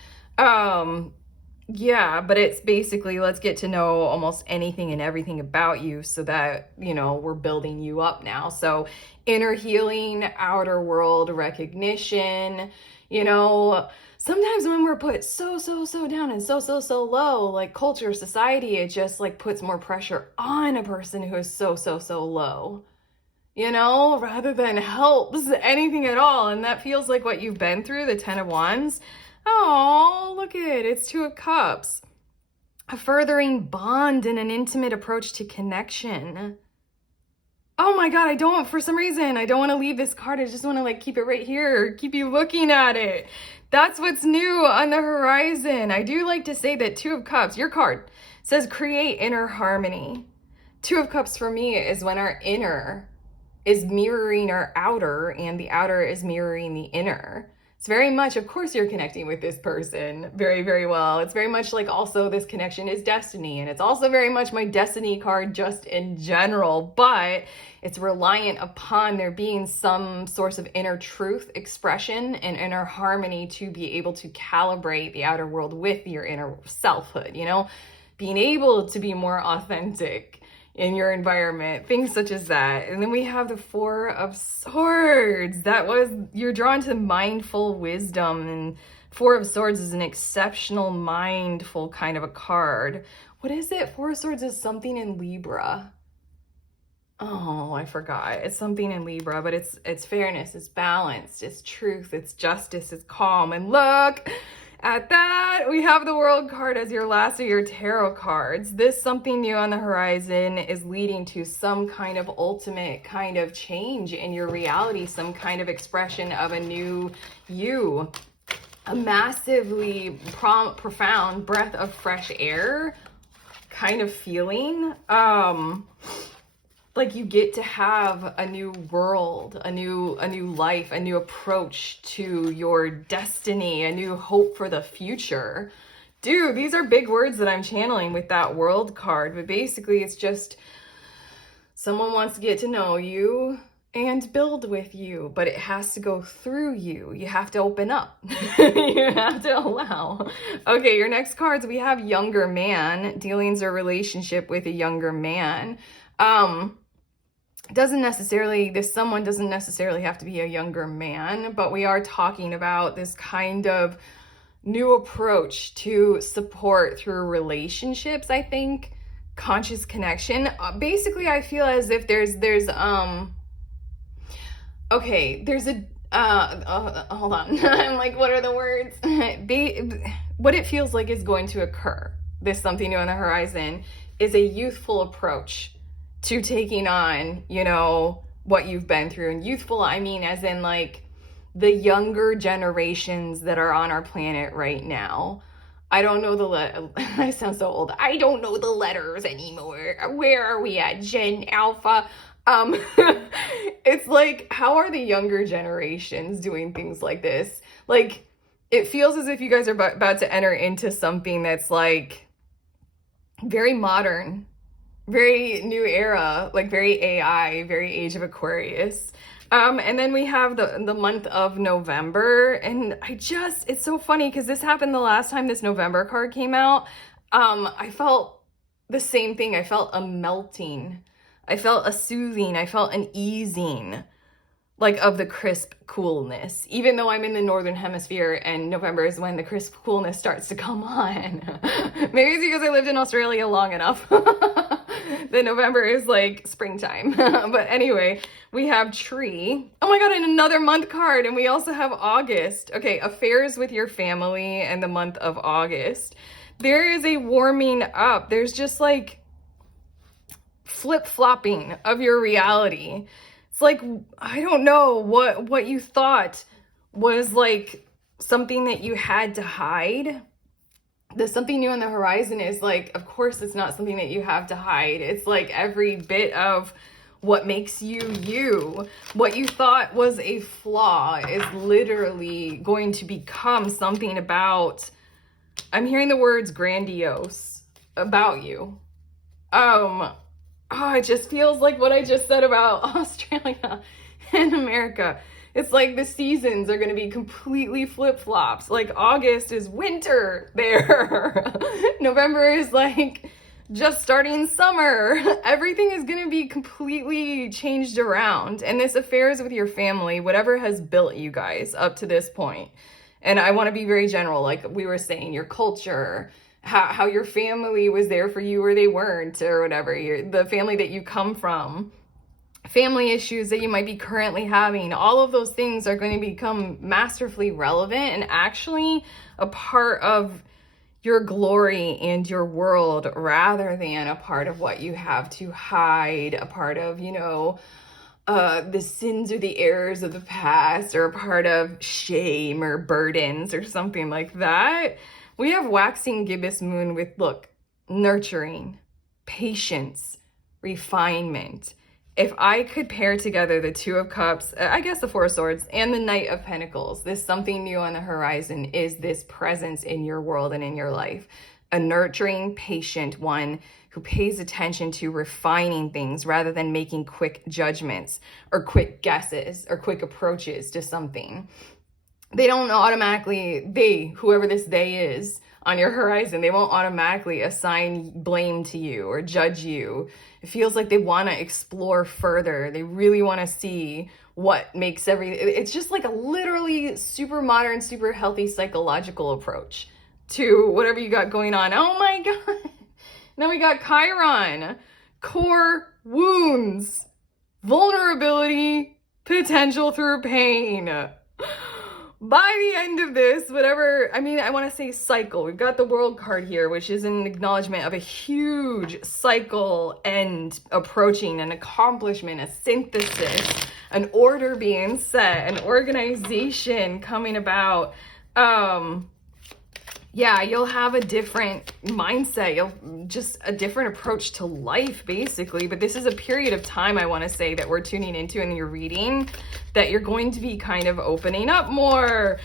Yeah, but it's basically, let's get to know almost anything and everything about you so that, you know, we're building you up now. So inner healing, outer world recognition, you know, sometimes when we're put so down and so low, like culture, society, it just like puts more pressure on a person who is so low, you know, rather than helps anything at all. And that feels like what you've been through, the 10 of Wands. Oh, look at it. It's 2 of Cups. A furthering bond and an intimate approach to connection. Oh my God, for some reason, I don't want to leave this card. I just want to like keep it right here, keep you looking at it. That's what's new on the horizon. I do like to say that 2 of Cups, your card, says create inner harmony. 2 of Cups for me is when our inner is mirroring our outer, and the outer is mirroring the inner. It's very much, of course, you're connecting with this person very, very well. It's very much like also this connection is destiny. And it's also very much my destiny card just in general, but it's reliant upon there being some source of inner truth expression and inner harmony to be able to calibrate the outer world with your inner selfhood, you know, being able to be more authentic in your environment, things such as that. And then we have the Four of Swords. That was, you're drawn to mindful wisdom, and Four of Swords is an exceptional mindful kind of a card. What is it? Four of Swords is something in Libra. Oh, I forgot. It's something in Libra, but it's fairness, it's balanced, it's truth, it's justice, it's calm. And look at that, we have the World card as your last of your tarot cards. This something new on the horizon is leading to some kind of ultimate kind of change in your reality, some kind of expression of a new you, a massively profound breath of fresh air kind of feeling. Like you get to have a new world, a new life, a new approach to your destiny, a new hope for the future. Dude, these are big words that I'm channeling with that World card, but basically it's just someone wants to get to know you and build with you, but it has to go through you. You have to open up. You have to allow. Okay, your next cards, we have younger man, dealings or relationship with a younger man. This someone doesn't necessarily have to be a younger man, but we are talking about this kind of new approach to support through relationships, I think, conscious connection. Basically, I feel as if there's a hold on. I'm like, what are the words? What it feels like is going to occur, this something new on the horizon, is a youthful approach to taking on, you know, what you've been through. And youthful, I mean, as in like the younger generations that are on our planet right now. I don't know I sound so old. I don't know the letters anymore. Where are we at? Gen Alpha? It's like, how are the younger generations doing things like this? Like, it feels as if you guys are about to enter into something that's like very modern, very new era, like very AI, very age of Aquarius. And then we have the month of November, and it's so funny because this happened the last time this November card came out. I felt the same thing. I felt a melting. I felt a soothing. I felt an easing, like, of the crisp coolness, even though I'm in the Northern Hemisphere and November is when the crisp coolness starts to come on. Maybe it's because I lived in Australia long enough that November is like springtime. But anyway, we have tree. Oh my God, and another month card. And we also have August. Okay, affairs with your family and the month of August. There is a warming up. There's just like flip-flopping of your reality. It's like, I don't know what you thought was like something that you had to hide. The something new on the horizon is like, of course, it's not something that you have to hide. It's like every bit of what makes you you. What you thought was a flaw is literally going to become something about, I'm hearing the words grandiose about you. It just feels like what I just said about Australia and America. It's like the seasons are going to be completely flip-flops. Like August is winter there. November is like just starting summer. Everything is going to be completely changed around. And this affairs with your family, whatever has built you guys up to this point. And I want to be very general, like we were saying, your culture, how your family was there for you or they weren't, or whatever, the family that you come from, family issues that you might be currently having, all of those things are going to become masterfully relevant and actually a part of your glory and your world rather than a part of what you have to hide, a part of, the sins or the errors of the past, or a part of shame or burdens or something like that. We have waxing gibbous moon with, look, nurturing, patience, refinement, if I could pair together the Two of Cups, I guess the Four of Swords, and the Knight of Pentacles, this something new on the horizon is this presence in your world and in your life. A nurturing, patient one who pays attention to refining things rather than making quick judgments or quick guesses or quick approaches to something. They don't automatically, whoever this they is on your horizon, they won't automatically assign blame to you or judge you. It feels like they want to explore further. They really want to see what makes it's just like a literally super modern, super healthy psychological approach to whatever you got going on. Oh my God. Now we got Chiron, core wounds, vulnerability, potential through pain. By the end of this, I want to say cycle. We've got the World card here, which is an acknowledgement of a huge cycle end approaching, an accomplishment, a synthesis, an order being set, an organization coming about. You'll have a different mindset. You'll just a different approach to life, basically. But this is a period of time, I want to say, that we're tuning into in your reading, that you're going to be kind of opening up more.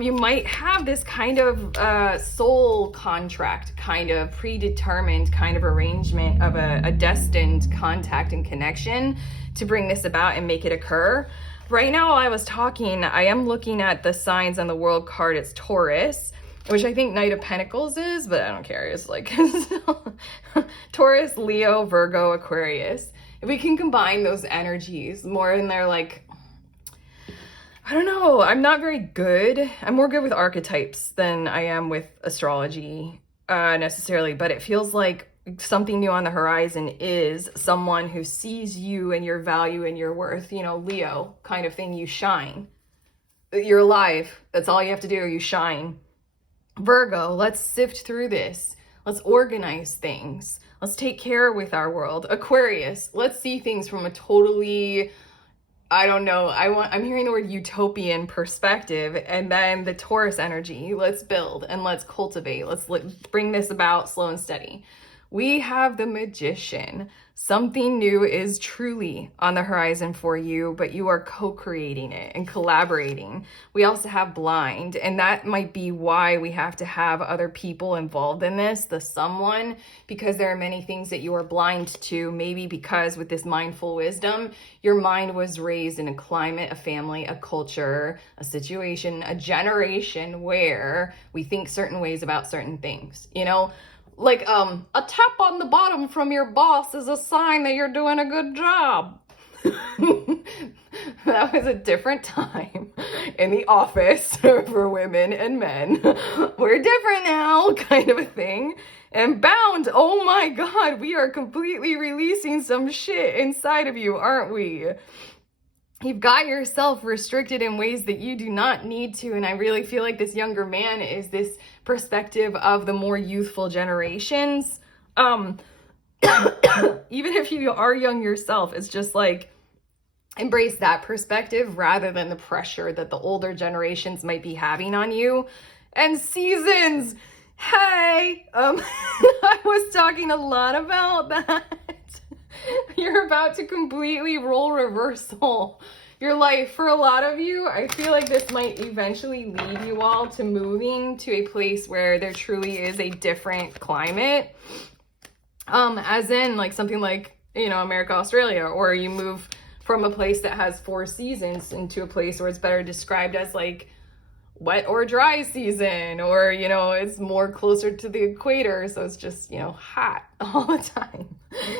You might have this kind of soul contract, kind of predetermined kind of arrangement of a destined contact and connection to bring this about and make it occur. Right now, while I was talking, I am looking at the signs on the World card. It's Taurus, which I think Knight of Pentacles is, but I don't care. It's like Taurus, Leo, Virgo, Aquarius. If we can combine those energies more in their like, I don't know, I'm not very good. I'm more good with archetypes than I am with astrology necessarily, but it feels like something new on the horizon is someone who sees you and your value and your worth, Leo kind of thing. You shine. You're alive. That's all you have to do. You shine. Virgo, let's sift through this. Let's organize things. Let's take care with our world. Aquarius, let's see things from a totally, I'm hearing the word utopian perspective. And then the Taurus energy, let's build and let's cultivate. Let's bring this about slow and steady. We have the Magician. Something new is truly on the horizon for you, but you are co-creating it and collaborating. We also have Blind, and that might be why we have to have other people involved in this, the someone, because there are many things that you are blind to, maybe because with this mindful wisdom, your mind was raised in a climate, a family, a culture, a situation, a generation where we think certain ways about certain things, Like a tap on the bottom from your boss is a sign that you're doing a good job. That was a different time in the office for women and men. We're different now, kind of a thing. And Bound, oh my God, we are completely releasing some shit inside of you, aren't we? You've got yourself restricted in ways that you do not need to. And I really feel like this younger man is this perspective of the more youthful generations. Even if you are young yourself, it's just like embrace that perspective rather than the pressure that the older generations might be having on you. And seasons, hey, I was talking a lot about that. You're about to completely role reversal your life. For a lot of you, I feel like this might eventually lead you all to moving to a place where there truly is a different climate. As in like something like, America, Australia, or you move from a place that has 4 seasons into a place where it's better described as like wet or dry season, or it's more closer to the equator, so it's just hot all the time.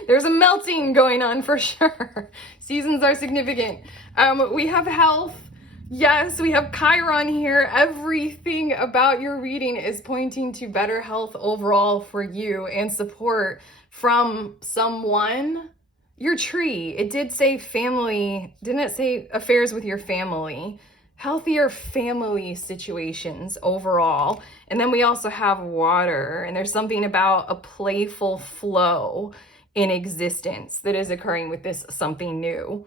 There's a melting going on for sure. Seasons are significant. We have health. Yes, we have Chiron here. Everything about your reading is pointing to better health overall for you and support from someone. Your tree, it did say family, didn't it say affairs with your family? Healthier family situations overall. And then we also have water, and there's something about a playful flow in existence that is occurring with this something new.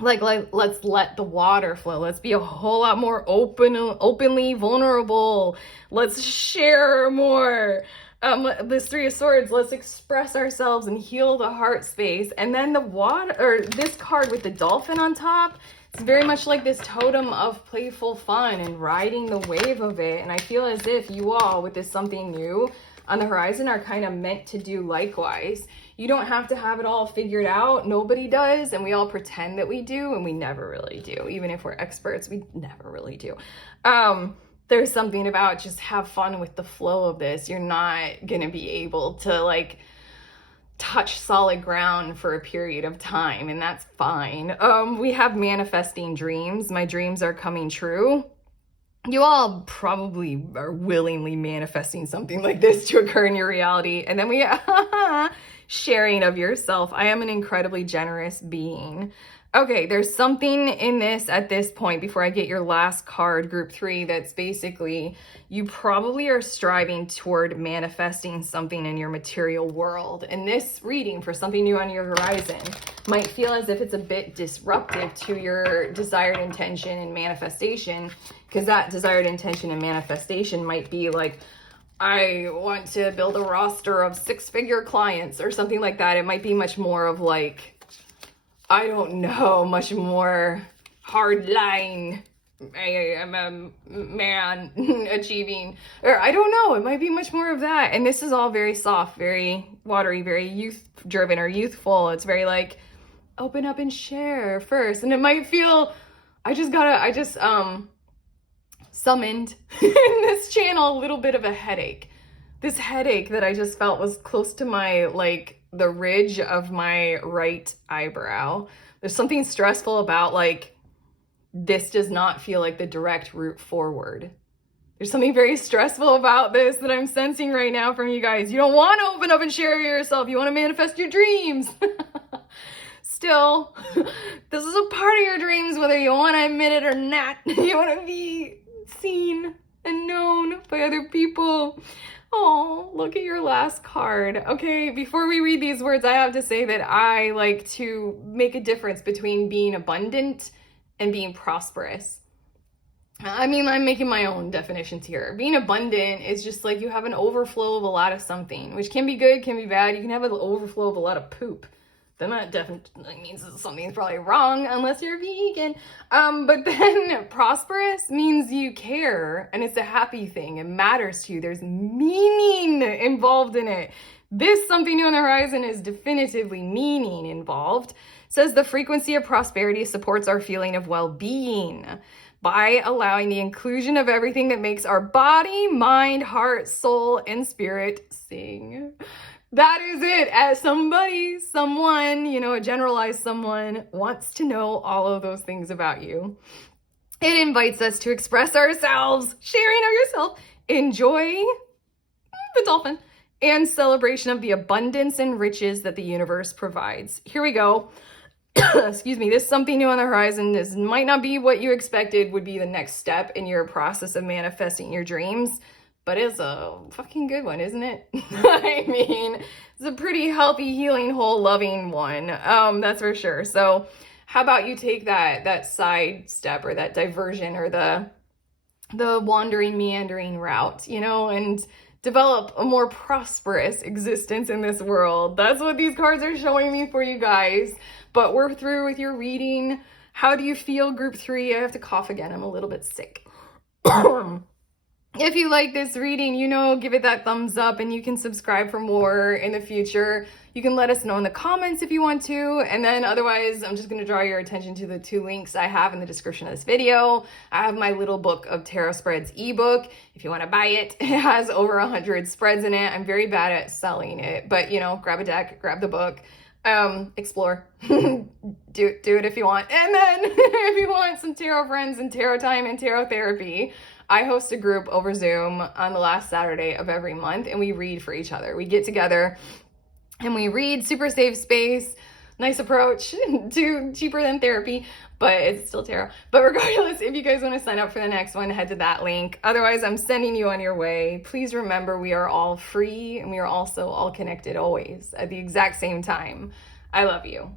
Like let's let the water flow. Let's be a whole lot more openly vulnerable. Let's share more. This Three of Swords, let's express ourselves and heal the heart space. And then the water, or this card with the dolphin on top, it's very much like this totem of playful fun and riding the wave of it. And I feel as if you all, with this something new on the horizon, are kind of meant to do likewise. You don't have to have it all figured out. Nobody does. And we all pretend that we do, and we never really do. Even if we're experts, we never really do. There's something about just have fun with the flow of this. You're not going to be able to like touch solid ground for a period of time, and that's fine. We have manifesting dreams. My dreams are coming true. You all probably are willingly manifesting something like this to occur in your reality. And then we sharing of yourself. I am an incredibly generous being. Okay, there's something in this at this point before I get your last card, group 3, that's basically you probably are striving toward manifesting something in your material world. And this reading for something new on your horizon might feel as if it's a bit disruptive to your desired intention and manifestation, because that desired intention and manifestation might be like, I want to build a roster of 6-figure clients or something like that. It might be much more of like, I don't know, much more hard line. I am a man achieving, or I don't know, it might be much more of that. And this is all very soft, very watery, very youth driven or youthful. It's very like, open up and share first. And it might feel, I just summoned in this channel a little bit of a headache. This headache that I just felt was close to my, like, the ridge of my right eyebrow. There's something stressful about, like, this does not feel like the direct route forward. There's something very stressful about this that I'm sensing right now from you guys. You don't want to open up and share yourself. You want to manifest your dreams. Still, this is a part of your dreams, whether you want to admit it or not. You want to be seen and known by other people. Oh, look at your last card. Okay, before we read these words, I have to say that I like to make a difference between being abundant and being prosperous. I mean, I'm making my own definitions here. Being abundant is just like you have an overflow of a lot of something, which can be good, can be bad. You can have an overflow of a lot of poop. Then that definitely means that something's probably wrong unless you're vegan. But then prosperous means you care and it's a happy thing. It matters to you. There's meaning involved in it. This something new on the horizon is definitively meaning involved. It says the frequency of prosperity supports our feeling of well-being by allowing the inclusion of everything that makes our body, mind, heart, soul, and spirit sing. That is it. As somebody, someone, a generalized someone wants to know all of those things about you. It invites us to express ourselves, sharing of yourself, enjoy the dolphin, and celebration of the abundance and riches that the universe provides. Here we go. Excuse me. This something new on the horizon. This might not be what you expected would be the next step in your process of manifesting your dreams. But it's a fucking good one, isn't it? I mean, it's a pretty healthy, healing, whole, loving one. That's for sure. So how about you take that side step or that diversion or the wandering, meandering route, and develop a more prosperous existence in this world. That's what these cards are showing me for you guys. But we're through with your reading. How do you feel, group 3? I have to cough again. I'm a little bit sick. If you like this reading, give it that thumbs up, and you can subscribe for more in the future. You can let us know in the comments if you want to. And then otherwise, I'm just going to draw your attention to the 2 links I have in the description of this video. I have my little book of tarot spreads ebook. If you want to buy it, it has over 100 spreads in it. I'm very bad at selling it, but grab a deck, grab the book, explore, do it if you want. And then if you want some tarot friends and tarot time and tarot therapy, I host a group over Zoom on the last Saturday of every month, and we read for each other. We get together and we read, super safe space, nice approach, cheaper than therapy, but it's still tarot. But regardless, if you guys want to sign up for the next one, head to that link. Otherwise, I'm sending you on your way. Please remember, we are all free, and we are also all connected always at the exact same time. I love you.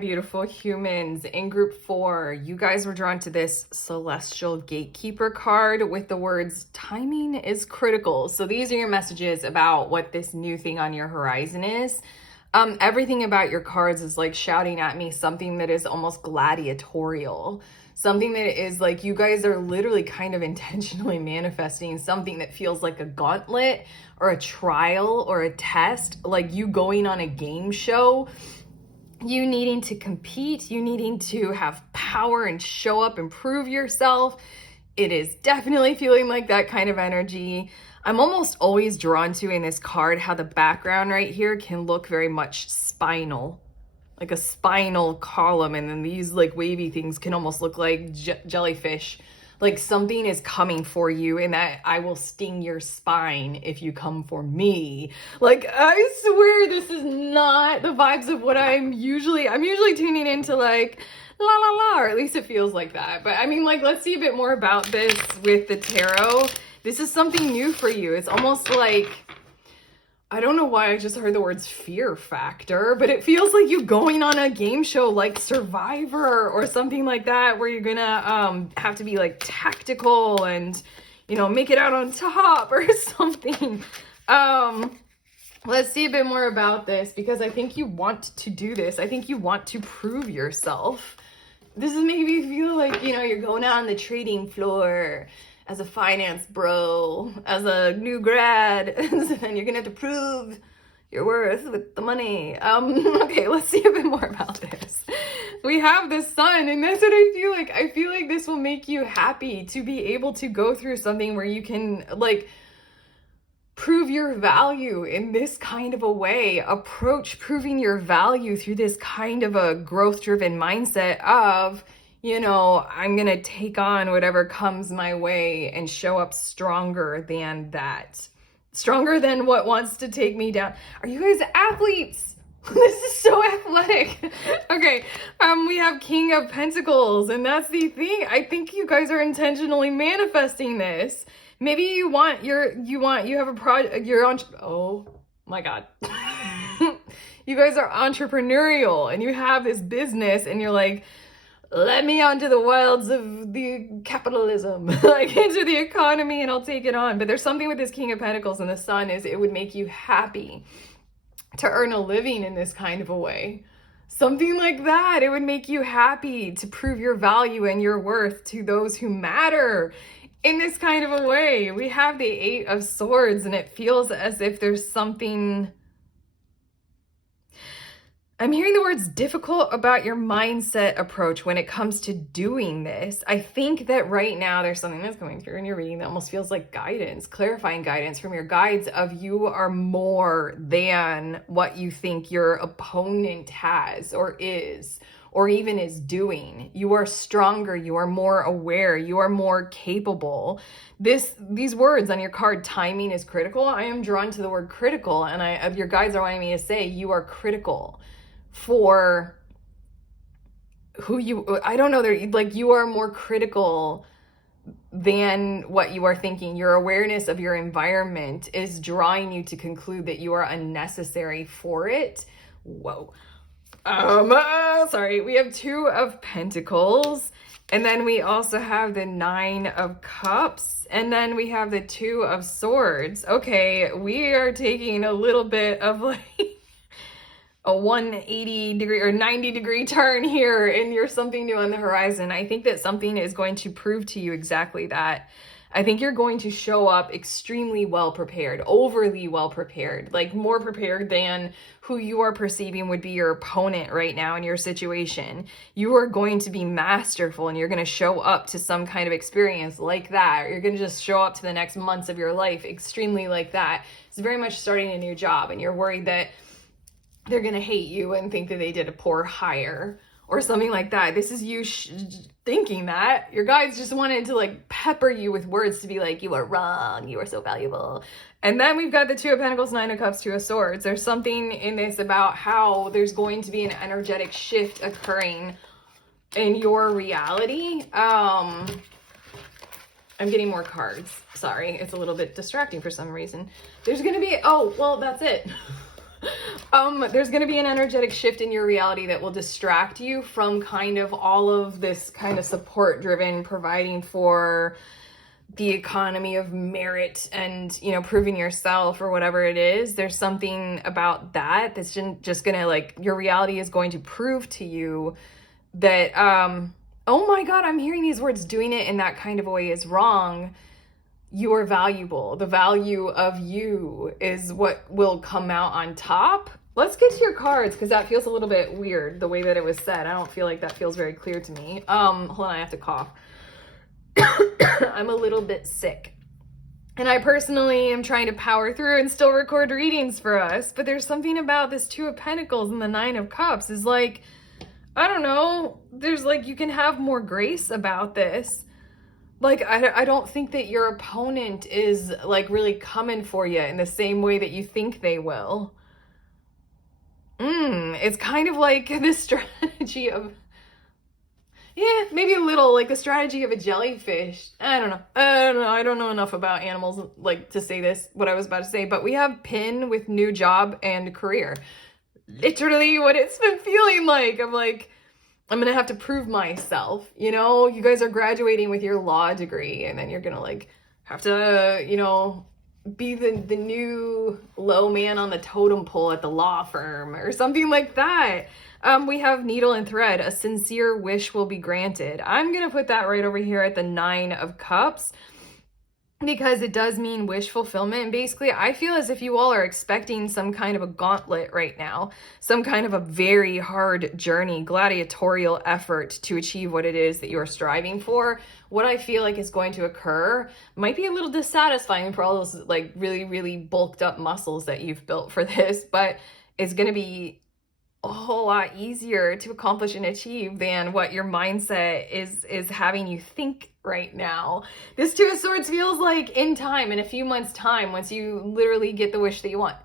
Beautiful humans. In group 4, you guys were drawn to this celestial gatekeeper card with the words timing is critical. So these are your messages about what this new thing on your horizon is. Everything about your cards is like shouting at me something that is almost gladiatorial, something that is like you guys are literally kind of intentionally manifesting something that feels like a gauntlet or a trial or a test, like you going on a game show, you needing to compete, you needing to have power and show up and prove yourself. It is definitely feeling like that kind of energy. I'm almost always drawn to in this card how the background right here can look very much spinal, like a spinal column, and then these like wavy things can almost look like jellyfish. Like something is coming for you and that I will sting your spine if you come for me. Like, I swear this is not the vibes of what I'm usually tuning into, like la la la, or at least it feels like that. But I mean, like, let's see a bit more about this with the tarot. This is something new for you. It's almost like, I don't know why I just heard the words fear factor, but it feels like you going on a game show like Survivor or something like that, where you're gonna have to be like tactical and, you know, make it out on top or something. Let's see a bit more about this, because I think you want to do this. I think you want to prove yourself. This is maybe you feel like, you know, you're going out on the trading floor as a finance bro, as a new grad, and you're gonna have to prove your worth with the money. Okay, let's see a bit more about this. We have the sun, and that's what I feel like. I feel like this will make you happy to be able to go through something where you can, like, prove your value in this kind of a way. Approach proving your value through this kind of a growth-driven mindset of, you know, I'm going to take on whatever comes my way and show up stronger than that. Stronger than what wants to take me down. Are you guys athletes? This is so athletic. Okay, we have King of Pentacles, and that's the thing. I think you guys are intentionally manifesting this. Maybe you have a project, you're on, oh my God. You guys are entrepreneurial and you have this business and you're like, let me onto the wilds of the capitalism, like into the economy, and I'll take it on. But there's something with this King of Pentacles and the Sun is it would make you happy to earn a living in this kind of a way. Something like that. It would make you happy to prove your value and your worth to those who matter in this kind of a way. We have the 8 of Swords, and it feels as if there's something, I'm hearing the words difficult about your mindset approach when it comes to doing this. I think that right now there's something that's going through in your reading that almost feels like guidance, clarifying guidance from your guides of you are more than what you think your opponent has or is, or even is doing. You are stronger, you are more aware, you are more capable. These words on your card, timing is critical. I am drawn to the word critical, and your guides are wanting me to say you are critical for who you, I don't know, they're like, you are more critical than what you are thinking. Your awareness of your environment is drawing you to conclude that you are unnecessary for it. Whoa. Sorry, we have 2 of Pentacles, and then we also have the 9 of Cups, and then we have the 2 of Swords. Okay, we are taking a little bit of like a 180 degree or 90 degree turn here, and you're something new on the horizon. I think that something is going to prove to you exactly that. I think you're going to show up extremely well prepared, overly well prepared, like more prepared than who you are perceiving would be your opponent right now in your situation. You are going to be masterful, and you're going to show up to some kind of experience like that, or you're going to just show up to the next months of your life extremely like that. It's very much starting a new job, and you're worried that they're going to hate you and think that they did a poor hire or something like that. This is you thinking that. Your guides just wanted to like pepper you with words to be like, you are wrong, you are so valuable. And then we've got the 2 of Pentacles, 9 of Cups, 2 of Swords. There's something in this about how there's going to be an energetic shift occurring in your reality. I'm getting more cards. Sorry, it's a little bit distracting for some reason. There's going to be, oh, well, that's it. There's going to be an energetic shift in your reality that will distract you from kind of all of this kind of support driven, providing for the economy of merit and, you know, proving yourself or whatever it is. There's something about that that's just going to, like, your reality is going to prove to you that, oh my God, I'm hearing these words, doing it in that kind of a way is wrong. You are valuable. The value of you is what will come out on top. Let's get to your cards, because that feels a little bit weird, the way that it was said. I don't feel like that feels very clear to me. Hold on, I have to cough. I'm a little bit sick. And I personally am trying to power through and still record readings for us. But there's something about this Two of Pentacles and the Nine of Cups is like, I don't know, there's like, you can have more grace about this. Like, I don't think that your opponent is like really coming for you in the same way that you think they will. It's kind of like this strategy of, yeah, maybe a little like the strategy of a jellyfish. I don't know. I don't know enough about animals like to say this, what I was about to say, but we have pin with new job and career. Literally what it's been feeling like. I'm like, I'm going to have to prove myself, you know, you guys are graduating with your law degree and then you're going to like have to, you know, be the new low man on the totem pole at the law firm or something like that. We have needle and thread. A sincere wish will be granted. I'm going to put that right over here at the Nine of Cups, because it does mean wish fulfillment. And basically, I feel as if you all are expecting some kind of a gauntlet right now, some kind of a very hard journey, gladiatorial effort to achieve what it is that you are striving for. What I feel like is going to occur might be a little dissatisfying for all those like really, really bulked up muscles that you've built for this, but it's going to be a whole lot easier to accomplish and achieve than what your mindset is having you think right now. This Two of Swords feels like in time, in a few months' time, once you literally get the wish that you want,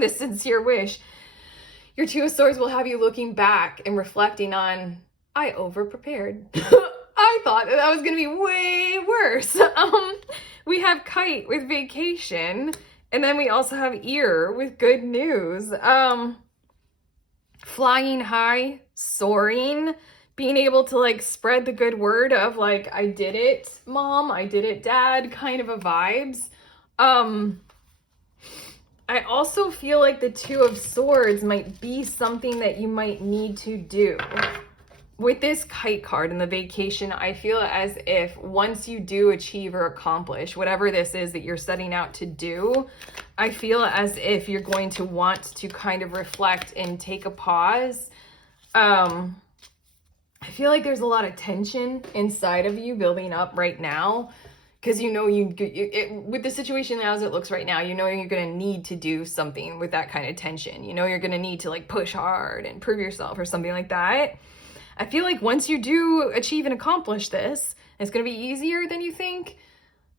this sincere wish, your Two of Swords will have you looking back and reflecting on, I over-prepared. I thought that was going to be way worse. We have kite with vacation, and then we also have ear with good news. Flying high, soaring, being able to like spread the good word of like, I did it, mom, I did it, dad, kind of a vibes. I also feel like the Two of Swords might be something that you might need to do. With this kite card and the vacation, I feel as if once you do achieve or accomplish whatever this is that you're setting out to do, I feel as if you're going to want to kind of reflect and take a pause. I feel like there's a lot of tension inside of you building up right now, because you know with the situation as it looks right now, you know you're going to need to do something with that kind of tension. You know you're going to need to like push hard and prove yourself or something like that. I feel like once you do achieve and accomplish this, it's going to be easier than you think.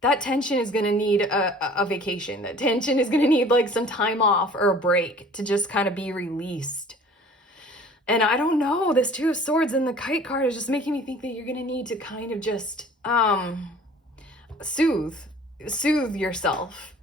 That tension is going to need a vacation. That tension is going to need like some time off or a break to just kind of be released. And I don't know, this Two of Swords and the kite card is just making me think that you're going to need to kind of just soothe yourself.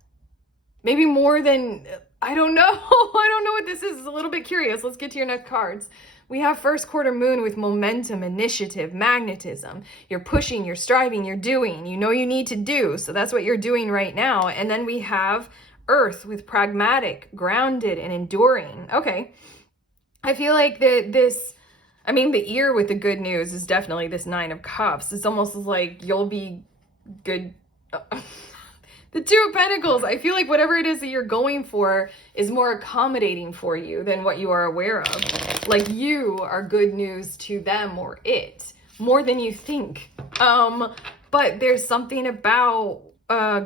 Maybe more than, I don't know. I don't know what this is. It's a little bit curious. Let's get to your next cards. We have first quarter moon with momentum, initiative, magnetism. You're pushing, you're striving, you're doing. You know you need to do, so that's what you're doing right now. And then we have earth with pragmatic, grounded, and enduring. Okay. I feel like the ear with the good news is definitely this Nine of Cups. It's almost like you'll be good. The Two of Pentacles, I feel like whatever it is that you're going for is more accommodating for you than what you are aware of. Like you are good news to them or it, more than you think. But there's something about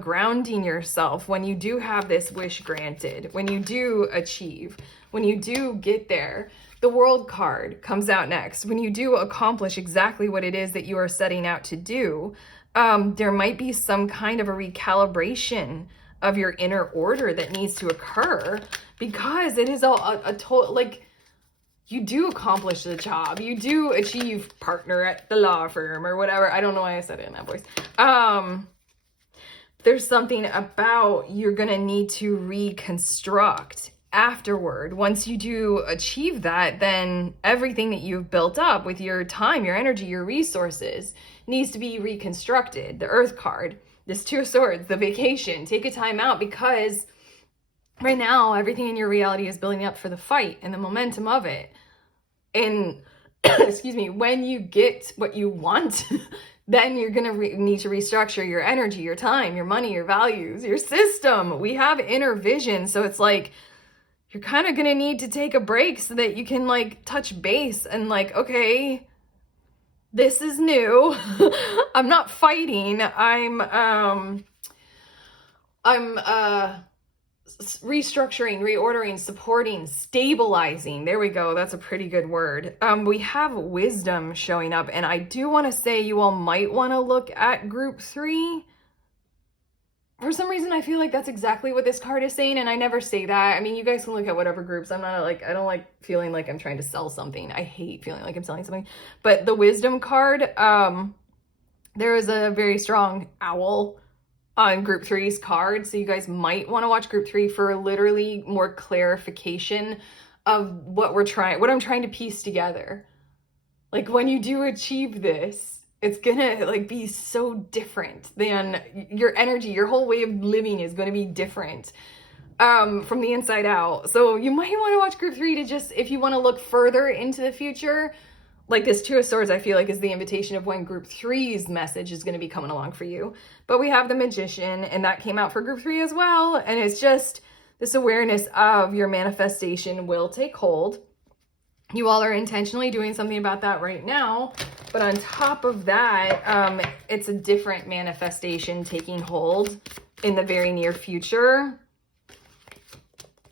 grounding yourself when you do have this wish granted, when you do achieve, when you do get there. The World card comes out next. When you do accomplish exactly what it is that you are setting out to do, there might be some kind of a recalibration of your inner order that needs to occur, because it is a total, like, you do accomplish the job. You do achieve partner at the law firm or whatever. I don't know why I said it in that voice. There's something about you're going to need to reconstruct afterward, once you do achieve that, then everything that you've built up with your time, your energy, your resources needs to be reconstructed. The Earth card, this Two of Swords, the vacation, take a time out, because right now everything in your reality is building up for the fight and the momentum of it. And excuse me, when you get what you want, then you're going to need to restructure your energy, your time, your money, your values, your system. We have inner vision. So it's like, you're kind of going to need to take a break so that you can like touch base and like, okay, this is new. I'm not fighting. I'm restructuring, reordering, supporting, stabilizing. There we go. That's a pretty good word. We have wisdom showing up, and I do want to say you all might want to look at group 3. For some reason, I feel like that's exactly what this card is saying, and I never say that. I mean, you guys can look at whatever groups. I'm not like, I don't like feeling like I'm trying to sell something. I hate feeling like I'm selling something. But the wisdom card, there is a very strong owl on group 3's card, so you guys might want to watch group 3 for literally more clarification of what I'm trying to piece together. Like, when you do achieve this, it's gonna like be so different than your energy. Your whole way of living is gonna be different from the inside out. So you might want to watch group 3 to just, if you want to look further into the future. Like this Two of Swords, I feel like, is the invitation of when group 3's message is going to be coming along for you. But we have the Magician, and that came out for group 3 as well. And it's just this awareness of your manifestation will take hold. You all are intentionally doing something about that right now. But on top of that, it's a different manifestation taking hold in the very near future.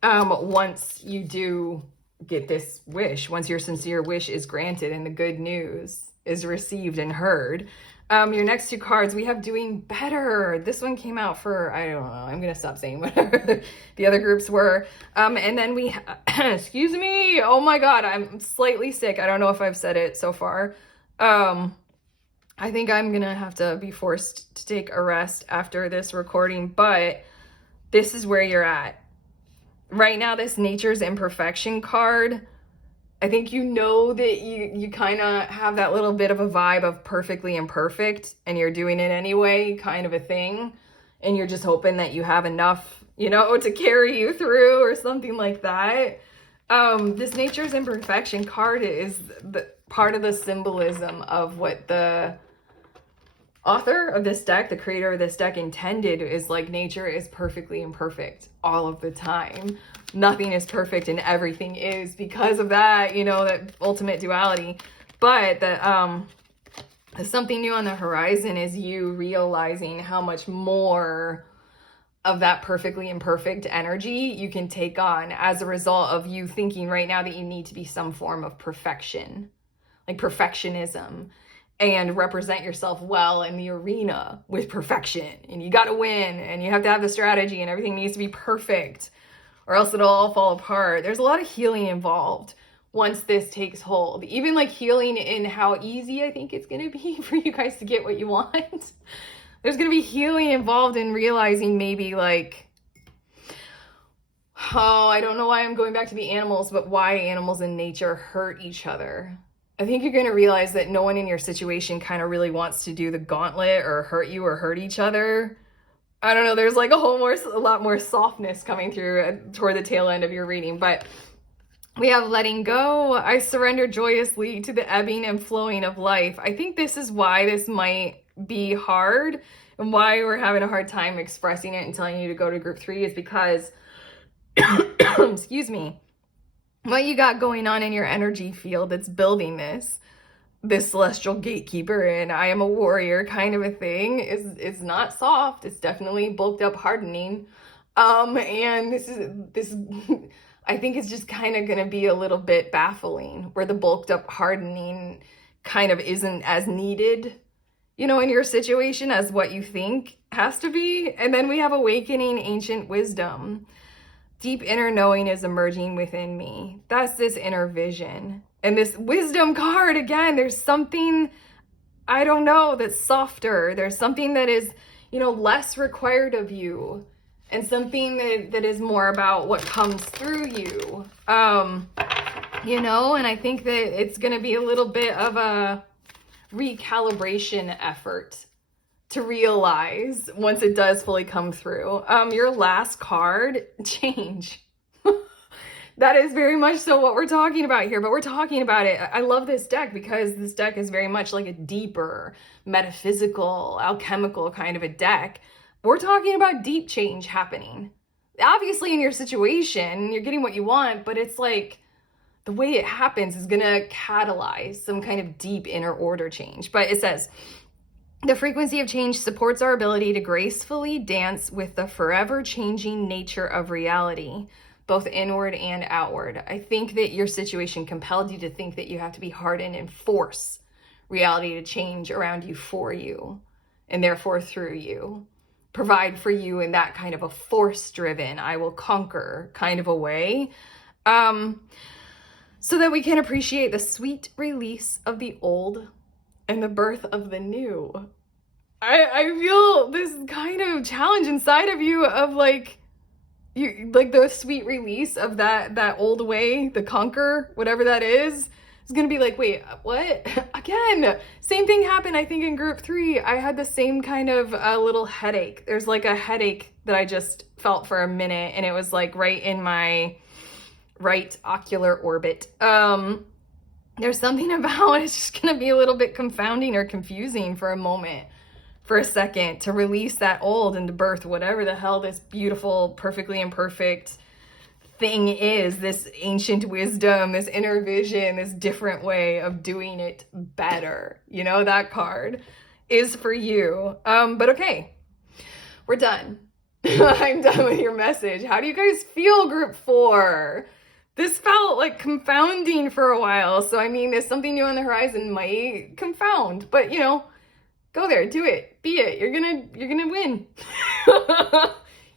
Once you do get this wish, once your sincere wish is granted and the good news is received and heard. Your next 2 cards, we have Doing Better. This one came out for, I don't know, I'm gonna stop saying whatever the other groups were. And then we excuse me, oh my god, I'm slightly sick. I don't know if I've said it so far. I think I'm gonna have to be forced to take a rest after this recording, but this is where you're at right now. This Nature's Imperfection card, I think you know that you kind of have that little bit of a vibe of perfectly imperfect, and you're doing it anyway, kind of a thing, and you're just hoping that you have enough, you know, to carry you through or something like that. This Nature's Imperfection card is the part of the symbolism of what the author of this deck, the creator of this deck, intended, is like nature is perfectly imperfect all of the time. Nothing is perfect and everything is, because of that, you know, that ultimate duality. But that something new on the horizon is you realizing how much more of that perfectly imperfect energy you can take on as a result of you thinking right now that you need to be some form of perfection, like perfectionism, and represent yourself well in the arena with perfection, and you got to win, and you have to have the strategy, and everything needs to be perfect or else it'll all fall apart. There's a lot of healing involved once this takes hold, even like healing in how easy I think it's going to be for you guys to get what you want. There's going to be healing involved in realizing maybe like, oh, I don't know why I'm going back to the animals, but why animals and nature hurt each other. I think you're going to realize that no one in your situation kind of really wants to do the gauntlet or hurt you or hurt each other. I don't know, there's like a lot more softness coming through toward the tail end of your reading. But we have Letting Go. I surrender joyously to the ebbing and flowing of life. I think this is why this might be hard, and why we're having a hard time expressing it and telling you to go to group 3 is because, excuse me, what you got going on in your energy field that's building this celestial gatekeeper and I am a warrior kind of a thing is not soft. It's definitely bulked up hardening. And this I think it's just kind of going to be a little bit baffling, where the bulked up hardening kind of isn't as needed, you know, in your situation as what you think has to be. And then we have Awakening Ancient Wisdom. Deep inner knowing is emerging within me. That's this inner vision. And this wisdom card, again, there's something, I don't know, that's softer. There's something that is, you know, less required of you. and something that is more about what comes through you. You know, and I think that it's going to be a little bit of a recalibration effort to realize once it does fully come through. Your last card, change. That is very much so what we're talking about here, but we're talking about it. I love this deck because this deck is very much like a deeper, metaphysical, alchemical kind of a deck. We're talking about deep change happening. Obviously, in your situation, you're getting what you want, but it's like the way it happens is going to catalyze some kind of deep inner order change. But it says, the frequency of change supports our ability to gracefully dance with the forever changing nature of reality, both inward and outward. I think that your situation compelled you to think that you have to be hardened and force reality to change around you for you, and therefore through you. Provide for you in that kind of a force-driven, I will conquer kind of a way. So that we can appreciate the sweet release of the old and the birth of the new. I feel this kind of challenge inside of you of like the sweet release of that old way, the conquer, whatever that is gonna be like, wait, what? Again, same thing happened, I think, in group 3. I had the same kind of little headache. There's like a headache that I just felt for a minute, and it was like right in my right ocular orbit. There's something about it's just gonna be a little bit confounding or confusing for a moment, for a second, to release that old and to birth whatever the hell this beautiful, perfectly imperfect thing is, this ancient wisdom, this inner vision, this different way of doing it better. You know, that card is for you. But okay, we're done. I'm done with your message. How do you guys feel, group 4? This felt like confounding for a while. So, I mean, there's something new on the horizon might confound, but you know, go there, do it, be it. You're gonna win.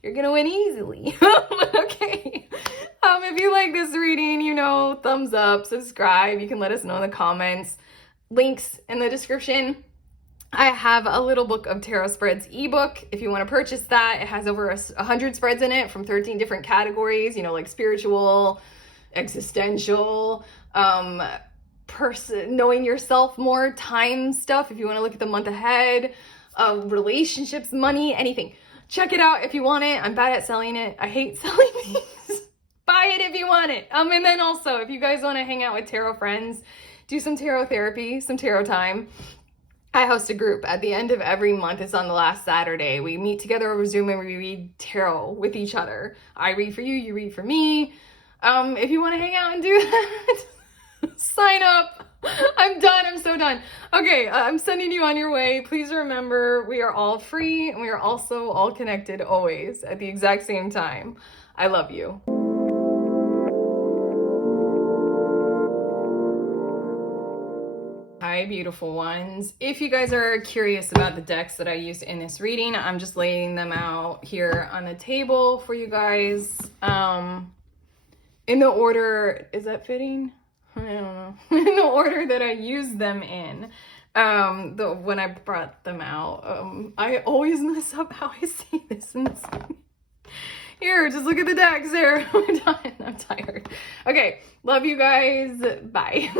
You're gonna win easily. Okay. If you like this reading, you know, thumbs up, subscribe. You can let us know in the comments. Links in the description. I have a little book of tarot spreads ebook. If you want to purchase that, it has over 100 spreads in it from 13 different categories, you know, like spiritual, existential, knowing yourself more, time stuff. If you want to look at the month ahead, relationships, money, anything. Check it out if you want it. I'm bad at selling it. I hate selling things. Buy it if you want it. And then also, if you guys want to hang out with tarot friends, do some tarot therapy, some tarot time. I host a group at the end of every month. It's on the last Saturday. We meet together over Zoom and we read tarot with each other. I read for you, you read for me. If you want to hang out and do that, sign up. I'm done. I'm so done. Okay, I'm sending you on your way. Please remember, we are all free and we are also all connected always at the exact same time. I love you. Hi, beautiful ones. If you guys are curious about the decks that I used in this reading, I'm just laying them out here on the table for you guys. In the order, is that fitting? I don't know. In the order that I used them in. When I brought them out, I always mess up how I say this. Here, just look at the decks there. We're done. I'm tired. Okay, love you guys. Bye.